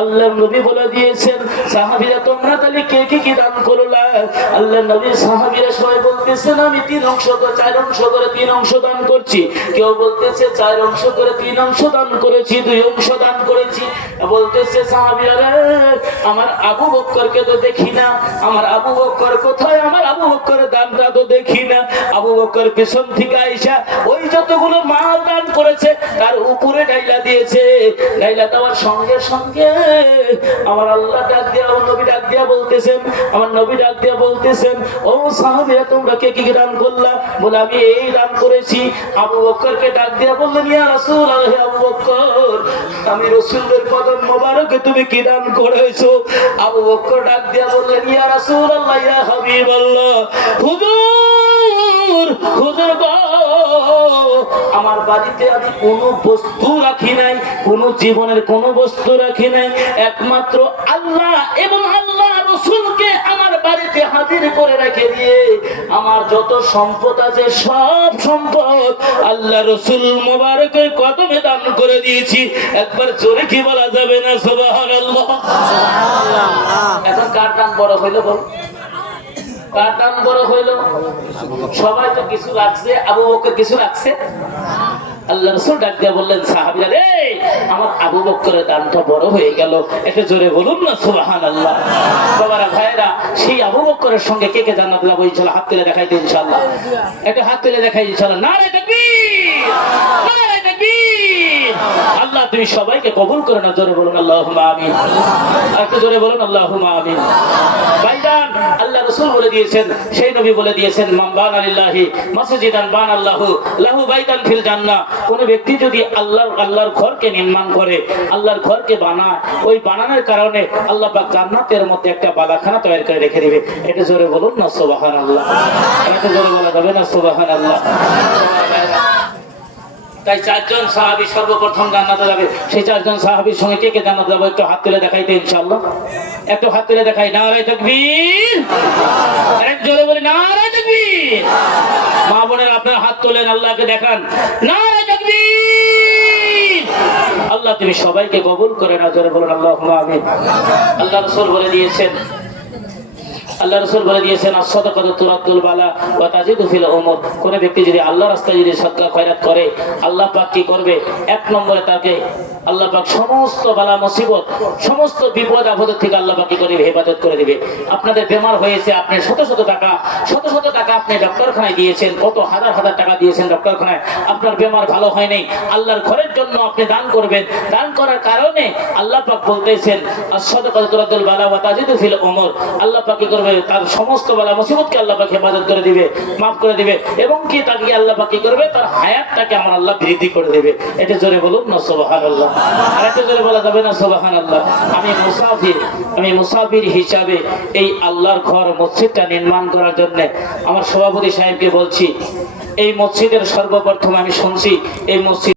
আল্লাহ নবী বলে দিয়েছেন, সাহাবীরা তোমরা তাহলে কে কে কি দান করলা? আল্লাহ নবী সাহাবীরা সবাই বলতেছেন, আমি 3 অংশ করে 4 অংশ করে 3 অংশ দান করছি। কেউ বলতেছে 4 অংশ করে 3 অংশ দান করেছি, 2 অংশ দান করেছি। বলতেছে সাহাবীরা, আমার আবু বকরকে তো দেখি না, আমার আবু বকর কোথায়? আমার আবু বকরের দানটা তো দেখি না। আবু বকর পিছন থেকে আইসা ওই যতগুলো মাল দান করেছে তার উপরে ডাইলা দিয়েছে। ডাইলা দেওয়ার সঙ্গে সঙ্গে আমার আল্লাহ ডাক দিয়া, আমার নবী ডাক দিয়া বলতেছেন, আমার নবী ডাক দিয়া বলতেছেন, ও সাহাবীরা তোমরা কে কি দান করলা? বলে আমি এই দান করেছি। আবু বকরকে ডাক দিয়া বললেন, ইয়া রাসূলুল্লাহ, আবু বকর, আমি রাসূলের কদম মোবারকে তুমি কি দান করেছো? আবু বকর ডাক দিয়া বললেন, ইয়া রাসূলুল্লাহ, ইয়া হাবিবাল্লাহ, হুজুর, হুজুর গো, আমার বাড়িতে আমি কোনো বস্তু রাখি নাই, কোনো জীবনের কোনো বস্তু রাখি নাই, একমাত্র আল্লাহ এবং আল্লাহ রাসূলকে আমার বাড়িতে হাজির করে রেখে দিয়ে আমার যত সম্পদ আছে সব সম্পদ আল্লাহ রাসূল মোবারকের কদমে দান করে দিয়েছি। একবার জোরে কি বলা যাবে না সুবহানাল্লাহ? এখন কার দান বড় হইলো বল? কার দান বড় হইলো? সবাই তো কিছু রাখছে, আবু বকর কিছু রাখছে। আল্লাহ রাসূল ডাক দিয়া বললেন, সাহাবীরা রে, আমার আবু বকরের দানটা বড় হয়ে গেল। একটু জোরে বলুন না সুবহানাল্লাহ। বাবারা, ভাইরা, সেই আবু বকরের সঙ্গে কে কে জান্নাতে যাবো ইনশাআল্লাহ? হাত তুলে দেখাই দিন ইনশাআল্লাহ। একটু হাত তুলে দেখাই ইনশাআল্লাহ। নারে তাকবীর, নারে তাকবীর। আল্লাহ তুমি সবাইকে কবুল করে না, জোরে বলুন আল্লাহুম্মা আমিন। আর একটু জোরে বলুন আল্লাহুম্মা আমিন। ভাইজান, আল্লাহ রাসূল বলে দিয়েছেন, সেই নবী বলে দিয়েছেন, মান বানা লিল্লাহি মাসজিদান বানাল্লাহু লাহু বাইতান ফিল জান্নাহ। কোন ব্যক্তি যদি আল্লাহর ঘরকে নির্মাণ করে, আল্লাহর ঘরকে বানায়, ওই বানানোর কারণে আল্লাহ পাক জান্নাতের মধ্যে একটা বালাখানা তৈরি করে রেখে দিবে। এটা জোরে বলুন না সুবহানাল্লাহ। এটা জোরে বলা যাবে না সুবহানাল্লাহ? তাই 4 জন সাহাবী সর্বপ্রথম জান্নাতে যাবে। সেই 4 জন সাহাবীর সঙ্গে কে কে জান্নাতে যাবে? একটু হাত তুলে দেখাইতে ইনশাআল্লাহ। একটু হাত তুলে দেখাই। নারে তাকবীর, আরেক জোরে বলি নারে তাকবীর। মা বোনেরা আপনারা হাত তোলেন, আল্লাহকে দেখান। নারে তাকবীর। আল্লাহ তুমি সবাইকে কবুল করে না, জোরে বলুন আল্লাহুম্মা আমিন। আল্লাহ রাসূল বলে দিয়েছেন, আল্লাহ রাসূল বলে দিয়েছেন, as-সাদাকাতু তুরাদ্দুল বালা ওয়া তাজিদু ফিল উমর। কোন ব্যক্তি যদি আল্লাহর রাস্তায় যদি সদকা খয়রাত করে, আল্লাহ পাক কি করবে? 1 নম্বরে তাকে আল্লাহ পাক সমস্ত বালা মুসিবত, সমস্ত বিপদ আপদ থেকে আল্লাহ পাক কি করে হেফাজত করে দিবে। আপনাদের বেমার হয়েছে, আপনি শত শত টাকা আপনি ডক্টরখানায় দিয়েছেন, কত হাজার হাজার টাকা দিয়েছেন ডক্টরখানায়, আপনার বেমার ভালো হয় নাই। আল্লাহর ঘরের জন্য আপনি দান করবেন। দান করার কারণে আল্লাহ পাক বলতেছেন, as-সাদাকাতু তুরাদ্দুল বালা ওয়া তাজিদু ফিল উমর। আল্লাহ পাক কি করবে? তার সমস্ত বালা মুসিবতকে আল্লাহ পাক হেফাজত করে দিবে, মাফ করে দিবে, এবং কি তাকে আল্লাহ পাক কি করবে? তার হায়াতটাকে আমার আল্লাহ বৃদ্ধি করে দিবে। এটা জোরে বলুন না সুবহানাল্লাহ। আর একটা জোরে বলা যাবে না সুবহানাল্লাহ? আমি মুসাফির হিসাবে এই আল্লাহর ঘর মসজিদটা নির্মাণ করার জন্য আমার সভাপতি সাহেবকে বলছি, এই মসজিদের সর্বপ্রথম আমি শুনছি এই মসজিদ